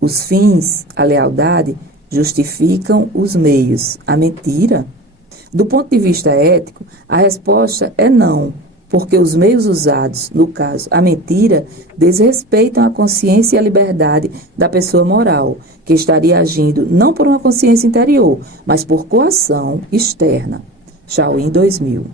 Os fins, a lealdade, justificam os meios. A mentira? Do ponto de vista ético, a resposta é não, porque os meios usados, no caso, a mentira, desrespeitam a consciência e a liberdade da pessoa moral, que estaria agindo não por uma consciência interior, mas por coação externa. Shaolin 2000.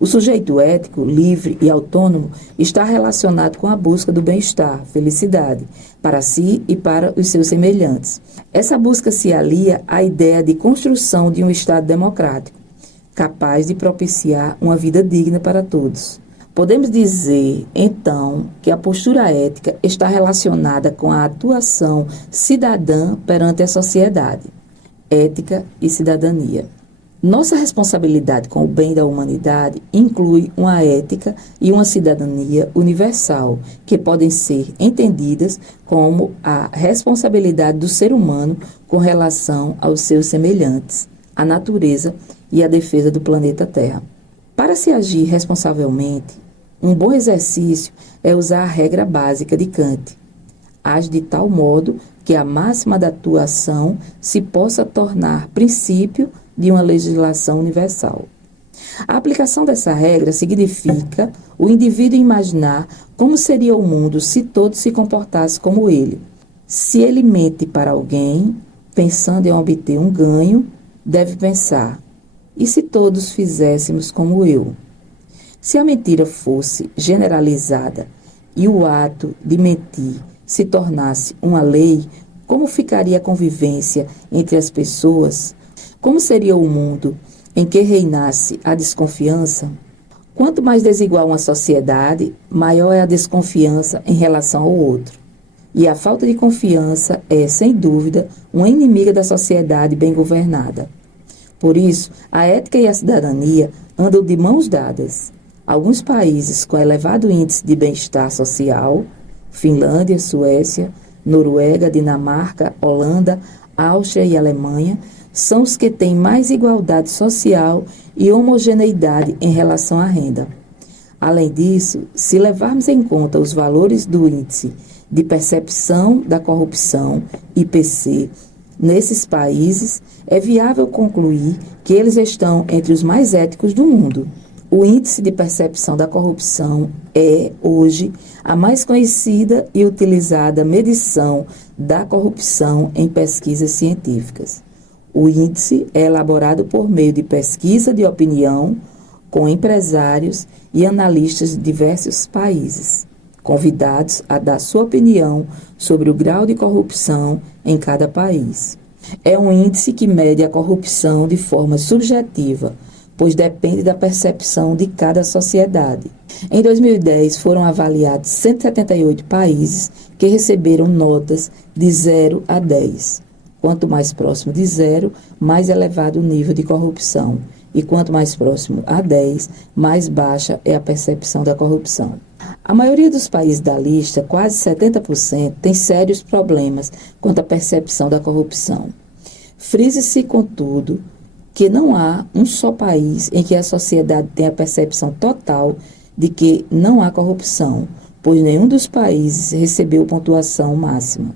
O sujeito ético, livre e autônomo está relacionado com a busca do bem-estar, felicidade, para si e para os seus semelhantes. Essa busca se alia à ideia de construção de um Estado democrático, capaz de propiciar uma vida digna para todos. Podemos dizer, então, que a postura ética está relacionada com a atuação cidadã perante a sociedade. Ética e cidadania. Nossa responsabilidade com o bem da humanidade inclui uma ética e uma cidadania universal, que podem ser entendidas como a responsabilidade do ser humano com relação aos seus semelhantes, à natureza e à defesa do planeta Terra. Para se agir responsavelmente, um bom exercício é usar a regra básica de Kant. Age de tal modo que a máxima da tua ação se possa tornar princípio de uma legislação universal. A aplicação dessa regra significa o indivíduo imaginar como seria o mundo se todos se comportassem como ele. Se ele mente para alguém, pensando em obter um ganho, deve pensar: e se todos fizéssemos como eu? Se a mentira fosse generalizada e o ato de mentir se tornasse uma lei, como ficaria a convivência entre as pessoas? Como seria o mundo em que reinasse a desconfiança? Quanto mais desigual uma sociedade, maior é a desconfiança em relação ao outro. E a falta de confiança é, sem dúvida, uma inimiga da sociedade bem governada. Por isso, a ética e a cidadania andam de mãos dadas. Alguns países com elevado índice de bem-estar social, Finlândia, Suécia, Noruega, Dinamarca, Holanda, Áustria e Alemanha, são os que têm mais igualdade social e homogeneidade em relação à renda. Além disso, se levarmos em conta os valores do Índice de Percepção da Corrupção, IPC, nesses países, é viável concluir que eles estão entre os mais éticos do mundo. O Índice de Percepção da Corrupção é, hoje, a mais conhecida e utilizada medição da corrupção em pesquisas científicas. O índice é elaborado por meio de pesquisa de opinião com empresários e analistas de diversos países, convidados a dar sua opinião sobre o grau de corrupção em cada país. É um índice que mede a corrupção de forma subjetiva, pois depende da percepção de cada sociedade. Em 2010, foram avaliados 178 países que receberam notas de 0 a 10. Quanto mais próximo de 0, mais elevado o nível de corrupção. E quanto mais próximo a 10, mais baixa é a percepção da corrupção. A maioria dos países da lista, quase 70%, tem sérios problemas quanto à percepção da corrupção. Frise-se, contudo, que não há um só país em que a sociedade tenha a percepção total de que não há corrupção, pois nenhum dos países recebeu pontuação máxima.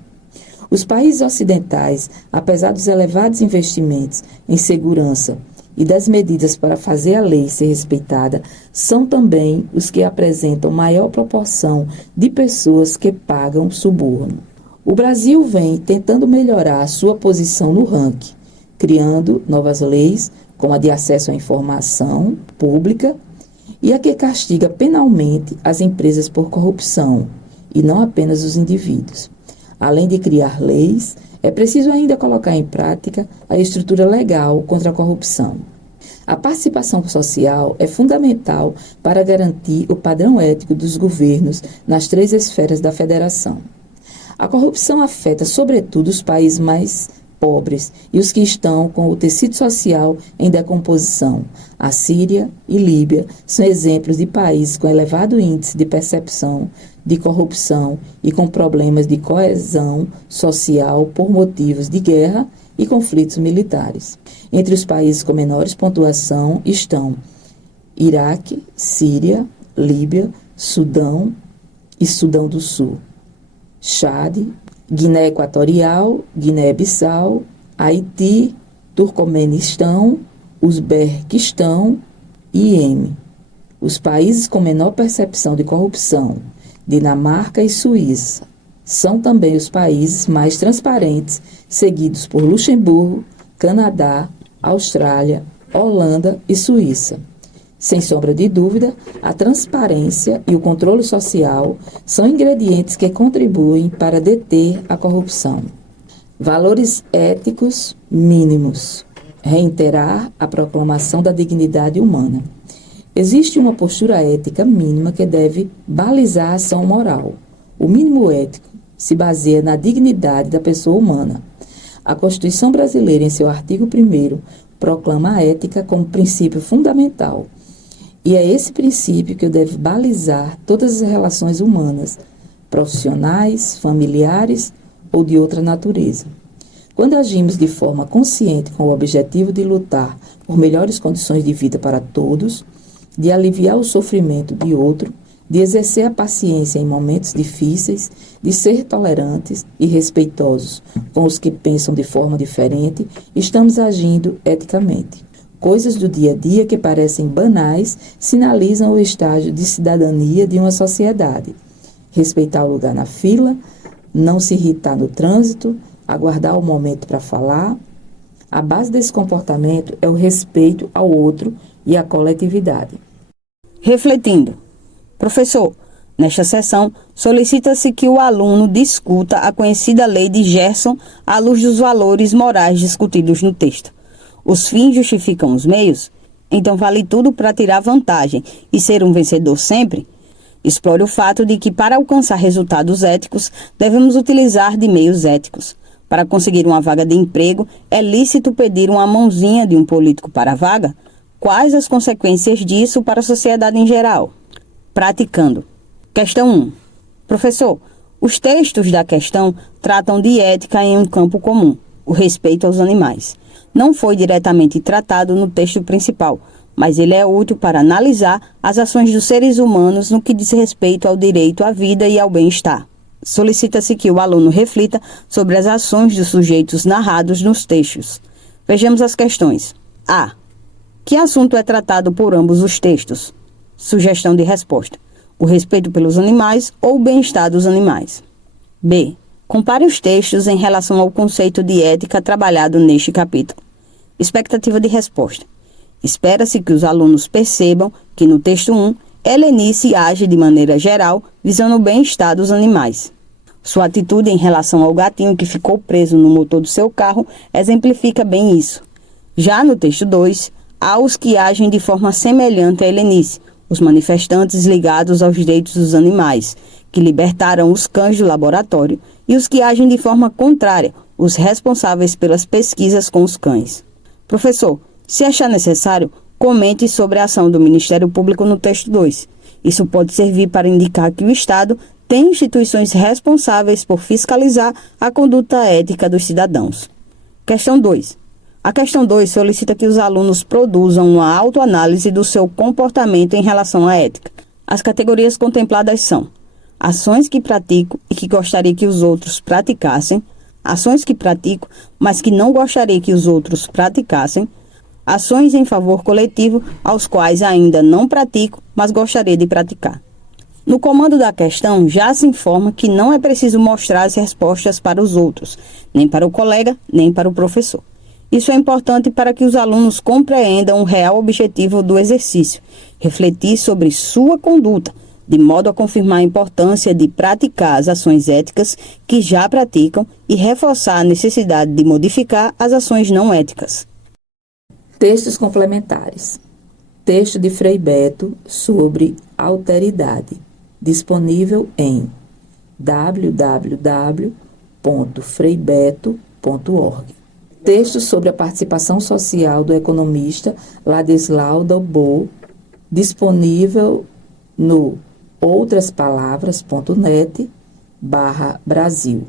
Os países ocidentais, apesar dos elevados investimentos em segurança e das medidas para fazer a lei ser respeitada, são também os que apresentam maior proporção de pessoas que pagam suborno. O Brasil vem tentando melhorar a sua posição no ranking, criando novas leis, como a de acesso à informação pública e a que castiga penalmente as empresas por corrupção, e não apenas os indivíduos. Além de criar leis, é preciso ainda colocar em prática a estrutura legal contra a corrupção. A participação social é fundamental para garantir o padrão ético dos governos nas 3 esferas da federação. A corrupção afeta, sobretudo, os países mais pobres e os que estão com o tecido social em decomposição. A Síria e Líbia são exemplos de países com elevado índice de percepção de corrupção e com problemas de coesão social por motivos de guerra e conflitos militares. Entre os países com menores pontuação estão Iraque, Síria, Líbia, Sudão e Sudão do Sul, Chade, Guiné Equatorial, Guiné-Bissau, Haiti, Turcomenistão, Uzbequistão e Iêmen. Os países com menor percepção de corrupção, Dinamarca e Suíça, são também os países mais transparentes, seguidos por Luxemburgo, Canadá, Austrália, Holanda e Suíça. Sem sombra de dúvida, a transparência e o controle social são ingredientes que contribuem para deter a corrupção. Valores éticos mínimos. Reiterar a proclamação da dignidade humana. Existe uma postura ética mínima que deve balizar a ação moral. O mínimo ético se baseia na dignidade da pessoa humana. A Constituição brasileira, em seu artigo 1º, proclama a ética como princípio fundamental. E é esse princípio que deve balizar todas as relações humanas, profissionais, familiares ou de outra natureza. Quando agimos de forma consciente com o objetivo de lutar por melhores condições de vida para todos, de aliviar o sofrimento de outro, de exercer a paciência em momentos difíceis, de ser tolerantes e respeitosos com os que pensam de forma diferente, estamos agindo eticamente. Coisas do dia a dia que parecem banais sinalizam o estágio de cidadania de uma sociedade. Respeitar o lugar na fila, não se irritar no trânsito, aguardar o momento para falar. A base desse comportamento é o respeito ao outro e à coletividade. Refletindo. Professor, nesta sessão, solicita-se que o aluno discuta a conhecida lei de Gerson à luz dos valores morais discutidos no texto. Os fins justificam os meios? Então vale tudo para tirar vantagem e ser um vencedor sempre? Explore o fato de que, para alcançar resultados éticos, devemos utilizar de meios éticos. Para conseguir uma vaga de emprego, é lícito pedir uma mãozinha de um político para a vaga? Quais as consequências disso para a sociedade em geral? Praticando. Questão 1. Professor, os textos da questão tratam de ética em um campo comum, o respeito aos animais. Não foi diretamente tratado no texto principal, mas ele é útil para analisar as ações dos seres humanos no que diz respeito ao direito à vida e ao bem-estar. Solicita-se que o aluno reflita sobre as ações dos sujeitos narrados nos textos. Vejamos as questões. A. Que assunto é tratado por ambos os textos? Sugestão de resposta: o respeito pelos animais ou o bem-estar dos animais. B. Compare os textos em relação ao conceito de ética trabalhado neste capítulo. Expectativa de resposta: espera-se que os alunos percebam que no texto 1, Helenice age de maneira geral, visando o bem-estar dos animais. Sua atitude em relação ao gatinho que ficou preso no motor do seu carro exemplifica bem isso. Já no texto 2, há os que agem de forma semelhante a Helenice, os manifestantes ligados aos direitos dos animais, que libertaram os cães do laboratório, e os que agem de forma contrária, os responsáveis pelas pesquisas com os cães. Professor, se achar necessário, comente sobre a ação do Ministério Público no texto 2. Isso pode servir para indicar que o Estado tem instituições responsáveis por fiscalizar a conduta ética dos cidadãos. Questão 2. A questão 2 solicita que os alunos produzam uma autoanálise do seu comportamento em relação à ética. As categorias contempladas são: ações que pratico e que gostaria que os outros praticassem, ações que pratico, mas que não gostaria que os outros praticassem, ações em favor coletivo, aos quais ainda não pratico, mas gostaria de praticar. No comando da questão, já se informa que não é preciso mostrar as respostas para os outros, nem para o colega, nem para o professor. Isso é importante para que os alunos compreendam o real objetivo do exercício, refletir sobre sua conduta, de modo a confirmar a importância de praticar as ações éticas que já praticam e reforçar a necessidade de modificar as ações não éticas. Textos complementares. Texto de Frei Beto sobre alteridade, disponível em www.freibeto.org. Texto sobre a participação social do economista Ladislau Dalbot, disponível no outraspalavras.net/Brasil.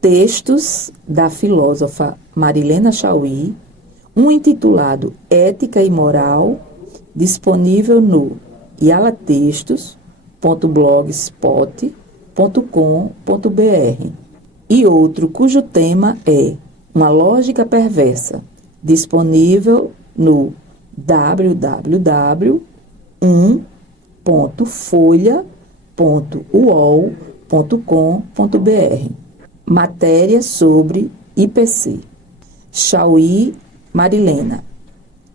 Textos da filósofa Marilena Chauí, um intitulado Ética e Moral, disponível no yalatextos.blogspot.com.br, e outro cujo tema é Uma Lógica Perversa, disponível no www.folha.uol.com.br. Matéria sobre IPC. Chauí, Marilena.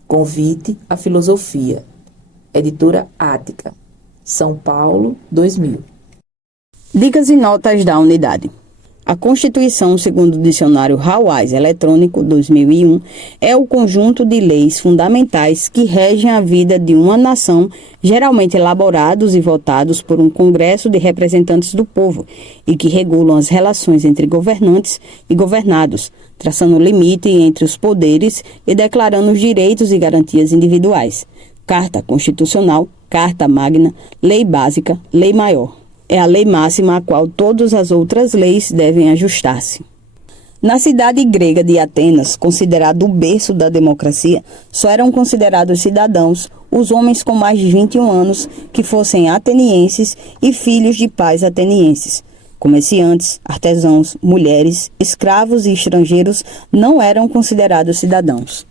Convite à Filosofia. Editora Ática. São Paulo, 2000. Dicas e notas da unidade. A Constituição, segundo o dicionário Hawais Eletrônico 2001, é o conjunto de leis fundamentais que regem a vida de uma nação, geralmente elaborados e votados por um congresso de representantes do povo e que regulam as relações entre governantes e governados, traçando limite entre os poderes e declarando os direitos e garantias individuais. Carta Constitucional, Carta Magna, Lei Básica, Lei Maior. É a lei máxima a qual todas as outras leis devem ajustar-se. Na cidade grega de Atenas, considerado o berço da democracia, só eram considerados cidadãos os homens com mais de 21 anos que fossem atenienses e filhos de pais atenienses. Comerciantes, artesãos, mulheres, escravos e estrangeiros não eram considerados cidadãos.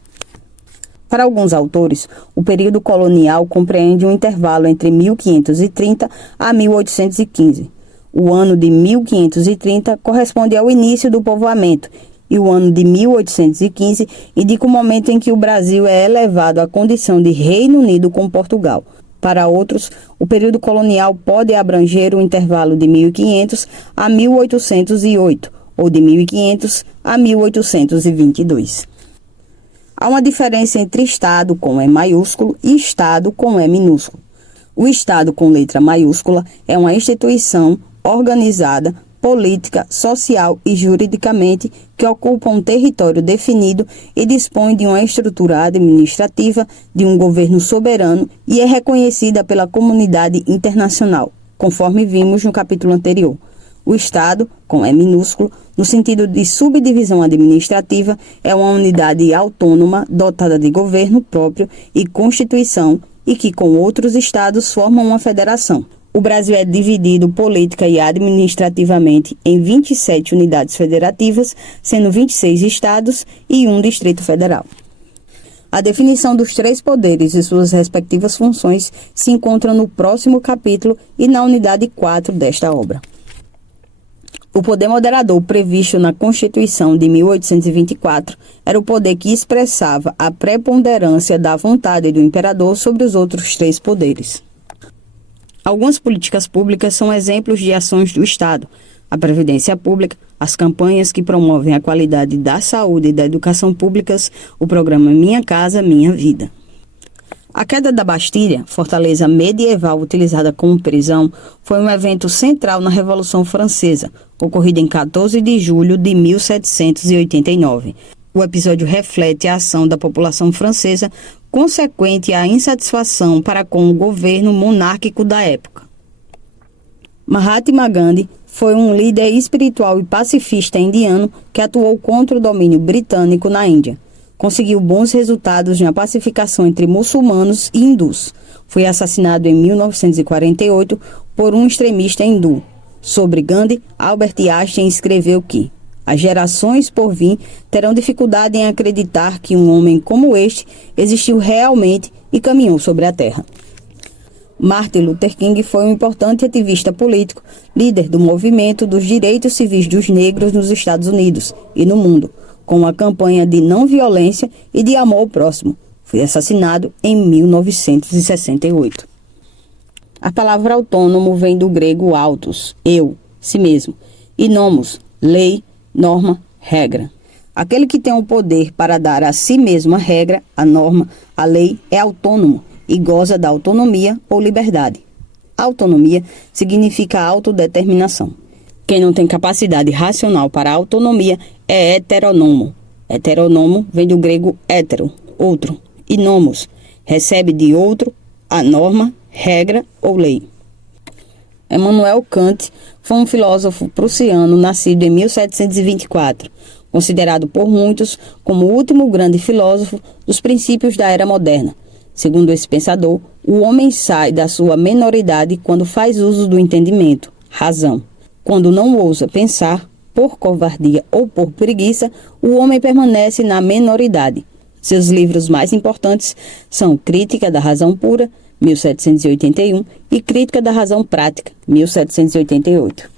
Para alguns autores, o período colonial compreende um intervalo entre 1530 a 1815. O ano de 1530 corresponde ao início do povoamento e o ano de 1815 indica o momento em que o Brasil é elevado à condição de Reino Unido com Portugal. Para outros, o período colonial pode abranger o intervalo de 1500 a 1808 ou de 1500 a 1822. Há uma diferença entre Estado com E maiúsculo e Estado com E minúsculo. O Estado com letra maiúscula é uma instituição organizada, política, social e juridicamente que ocupa um território definido e dispõe de uma estrutura administrativa, de um governo soberano e é reconhecida pela comunidade internacional, conforme vimos no capítulo anterior. O Estado, com E minúsculo, no sentido de subdivisão administrativa, é uma unidade autônoma dotada de governo próprio e Constituição e que, com outros estados, formam uma federação. O Brasil é dividido política e administrativamente em 27 unidades federativas, sendo 26 estados e um Distrito Federal. A definição dos três poderes e suas respectivas funções se encontra no próximo capítulo e na unidade 4 desta obra. O poder moderador previsto na Constituição de 1824 era o poder que expressava a preponderância da vontade do imperador sobre os outros três poderes. Algumas políticas públicas são exemplos de ações do Estado: a previdência pública, as campanhas que promovem a qualidade da saúde e da educação públicas, o programa Minha Casa Minha Vida. A queda da Bastilha, fortaleza medieval utilizada como prisão, foi um evento central na Revolução Francesa, ocorrida em 14 de julho de 1789. O episódio reflete a ação da população francesa consequente à insatisfação para com o governo monárquico da época. Mahatma Gandhi foi um líder espiritual e pacifista indiano que atuou contra o domínio britânico na Índia. Conseguiu bons resultados na pacificação entre muçulmanos e hindus. Foi assassinado em 1948 por um extremista hindu. Sobre Gandhi, Albert Einstein escreveu que as gerações por vir terão dificuldade em acreditar que um homem como este existiu realmente e caminhou sobre a Terra. Martin Luther King foi um importante ativista político, líder do movimento dos direitos civis dos negros nos Estados Unidos e no mundo, com uma campanha de não violência e de amor ao próximo. Foi assassinado em 1968. A palavra autônomo vem do grego autos, eu, si mesmo, e nomos, lei, norma, regra. Aquele que tem o poder para dar a si mesmo a regra, a norma, a lei, é autônomo e goza da autonomia ou liberdade. Autonomia significa autodeterminação. Quem não tem capacidade racional para a autonomia é heteronomo. Heteronomo vem do grego hétero, outro, e nomos, recebe de outro a norma, regra ou lei. Immanuel Kant foi um filósofo prussiano nascido em 1724, considerado por muitos como o último grande filósofo dos princípios da era moderna. Segundo esse pensador, o homem sai da sua menoridade quando faz uso do entendimento, razão. Quando não ousa pensar, por covardia ou por preguiça, o homem permanece na menoridade. Seus livros mais importantes são Crítica da Razão Pura, 1781, e Crítica da Razão Prática, 1788.